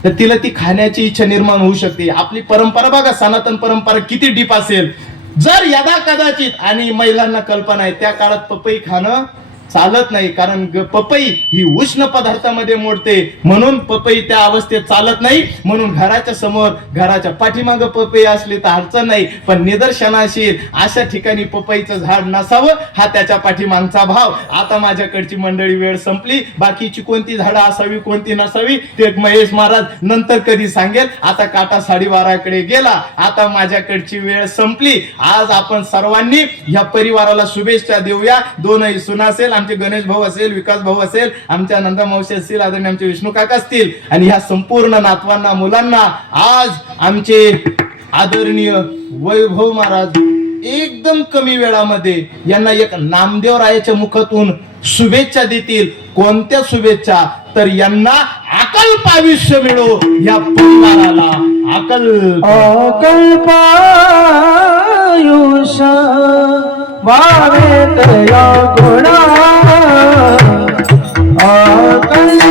तर तिला ती खाण्याची इच्छा निर्माण होऊ शकते. आपली परंपरा बघा, सनातन परंपरा किती डीप असेल. जर यदा कदाचित, आणि महिलांना कल्पना आहे त्या काळात पपई खाणं चालत नाही, कारण पपई ही उष्ण पदार्थामध्ये मोडते, म्हणून पपई त्या अवस्थेत चालत नाही. म्हणून घराच्या समोर, घराच्या पाठीमागं पपई असली तर अडचण नाही, पण निदर्शनाशी अशा ठिकाणी पपईचं झाड नसावं हा त्याच्या पाठीमागचा भाव. आता माझ्याकडची मंडळी वेळ संपली, बाकीची कोणती झाडं असावी कोणती नसावी ते महेश महाराज नंतर कधी सांगेल. आता काटा 12:30कडे गेला, आता माझ्याकडची वेळ संपली. आज आपण सर्वांनी ह्या परिवाराला शुभेच्छा देऊया. दोनही सुना असेल, आमचे गणेश भाऊ असेल, विकास भाऊ असेल, आमच्या नंदा मावशी असतील, आदरणीय आमचे विष्णू काका असतील, आणि ह्या संपूर्ण नातवांना, मुलांना आज आमचे आदरणीय वैभव महाराज एकदम कमी वेळामध्ये यांना एक नामदेव रायाच्या मुखातून शुभेच्छा देतील. कोणत्या शुभेच्छा? तर यांना अकल्प आयुष्य मिळो, या परिवाराला अकल्प अकल्पायुष भावेत या गुणा अकल्पायुष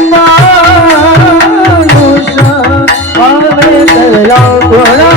भावेत या गुणा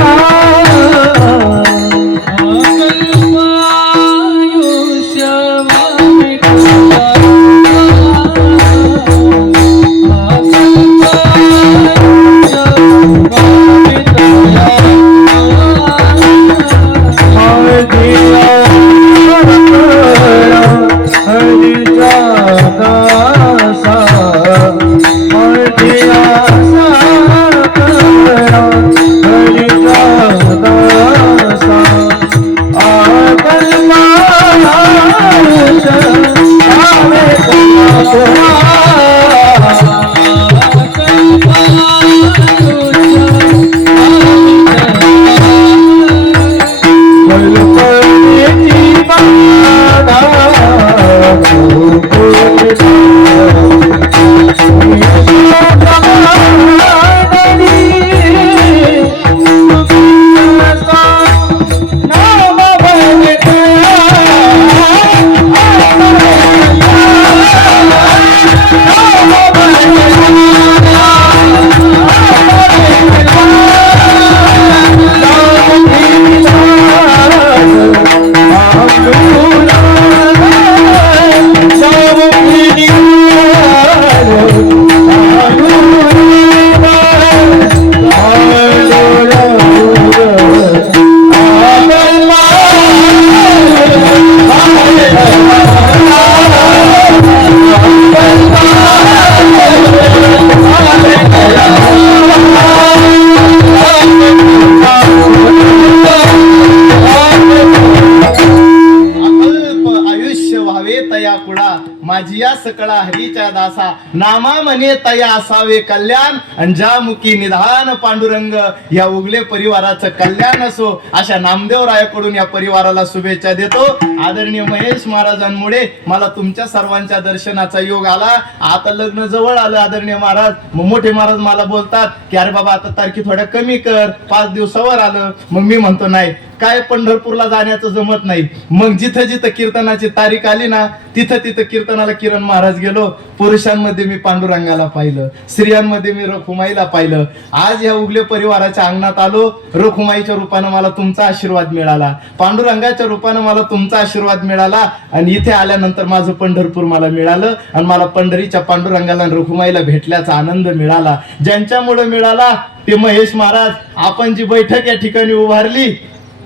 माझी या सकळा हरीच्या दासा नामा म्हणे तया असावे कल्याण, आणि ज्या मुखी निधान पांडुरंग या उगले परिवाराचं कल्याण असो, अशा नामदेव रायाकडून या परिवाराला शुभेच्छा देतो. आदरणीय महेश महाराजांमुळे मला तुमच्या सर्वांच्या दर्शनाचा योग आला. आता लग्न जवळ आलं आदरणीय महाराज. मग मोठे महाराज मला बोलतात की अरे बाबा आता तारखी थोड्या कमी कर, 5 दिवसावर आलं. मग मी म्हणतो नाही, काय पंढरपूरला जाण्याचं जमत नाही. मग जिथं जिथं कीर्तनाची तारीख आली ना, तिथं तिथं कीर्तनाला किरण महाराज गेलो. पुरुषांमध्ये मी पांडुरंगाला पाहिलं, स्त्रियांमध्ये मी रखुमाईला पाहिलं. आज या उगले परिवाराच्या अंगणात आलो. रखुमाईच्या रूपानं मला तुमचा आशीर्वाद मिळाला, पांडुरंगाच्या रूपानं मला तुमचा आशीर्वाद मिळाला, आणि इथे आल्यानंतर माझं पंढरपूर मला मिळालं, आणि मला पंढरीच्या पांडुरंगाला आणि रखुमाईला भेटल्याचा आनंद मिळाला. ज्यांच्यामुळे मिळाला ते महेश महाराज. आपण जी बैठक या ठिकाणी उभारली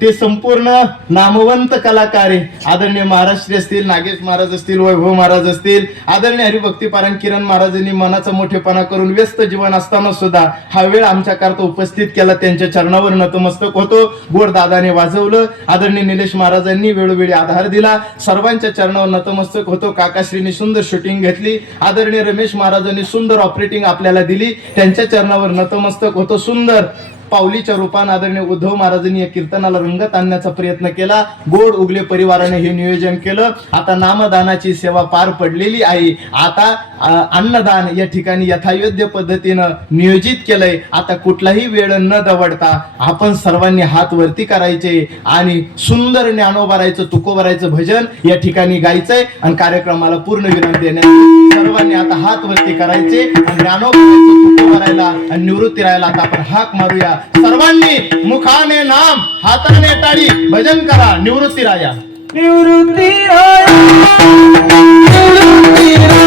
ते संपूर्ण नामवंत कलाकार आहे. आदरणीय महाराष्ट्री असतील, नागेश महाराज असतील, वैभव महाराज असतील, आदरणीय हरिभक्तीपारायण किरण महाराजांनी मनाचा मोठेपणा करून व्यस्त जीवन असताना सुद्धा हा वेळ आमच्याकरता उपस्थित केला. त्यांच्या चरणावर नतमस्तक होतो. गोड दादाने वाजवलं. आदरणीय निलेश महाराजांनी वेळोवेळी आधार दिला. सर्वांच्या चरणावर नतमस्तक होतो. काकाश्रींनी सुंदर शूटिंग घेतली. आदरणीय रमेश महाराजांनी सुंदर ऑपरेटिंग आपल्याला दिली. त्यांच्या चरणावर नतमस्तक होतो. सुंदर पावलीच्या रूपाने आदरणीय उद्धव महाराजांनी या कीर्तनाला रंगत आणण्याचा प्रयत्न केला. गोड उगले परिवाराने हे नियोजन केलं. आता नामदानाची सेवा पार पडलेली आहे. आता अन्नदान या ठिकाणी यथायोग्य पद्धतीनं नियोजित केलंय. आता कुठलाही वेळ न दवडता आपण सर्वांनी हात वरती करायचे आणि सुंदर ज्ञानोबारायचं तुकोबारायचं भजन या ठिकाणी गायचंय, आणि कार्यक्रमाला पूर्ण विराम देण्यात सर्वांनी आता हात वरती करायचे आणि ज्ञानोबारायचं तुकोबारायला आणि निवृत्ती राहायला आता आपण हाक मारूया. सर्वांनी मुखाने नाम हाताने टाळी भजन करा निवृत्ती राया निवृत्ती राया निवृत्ती राया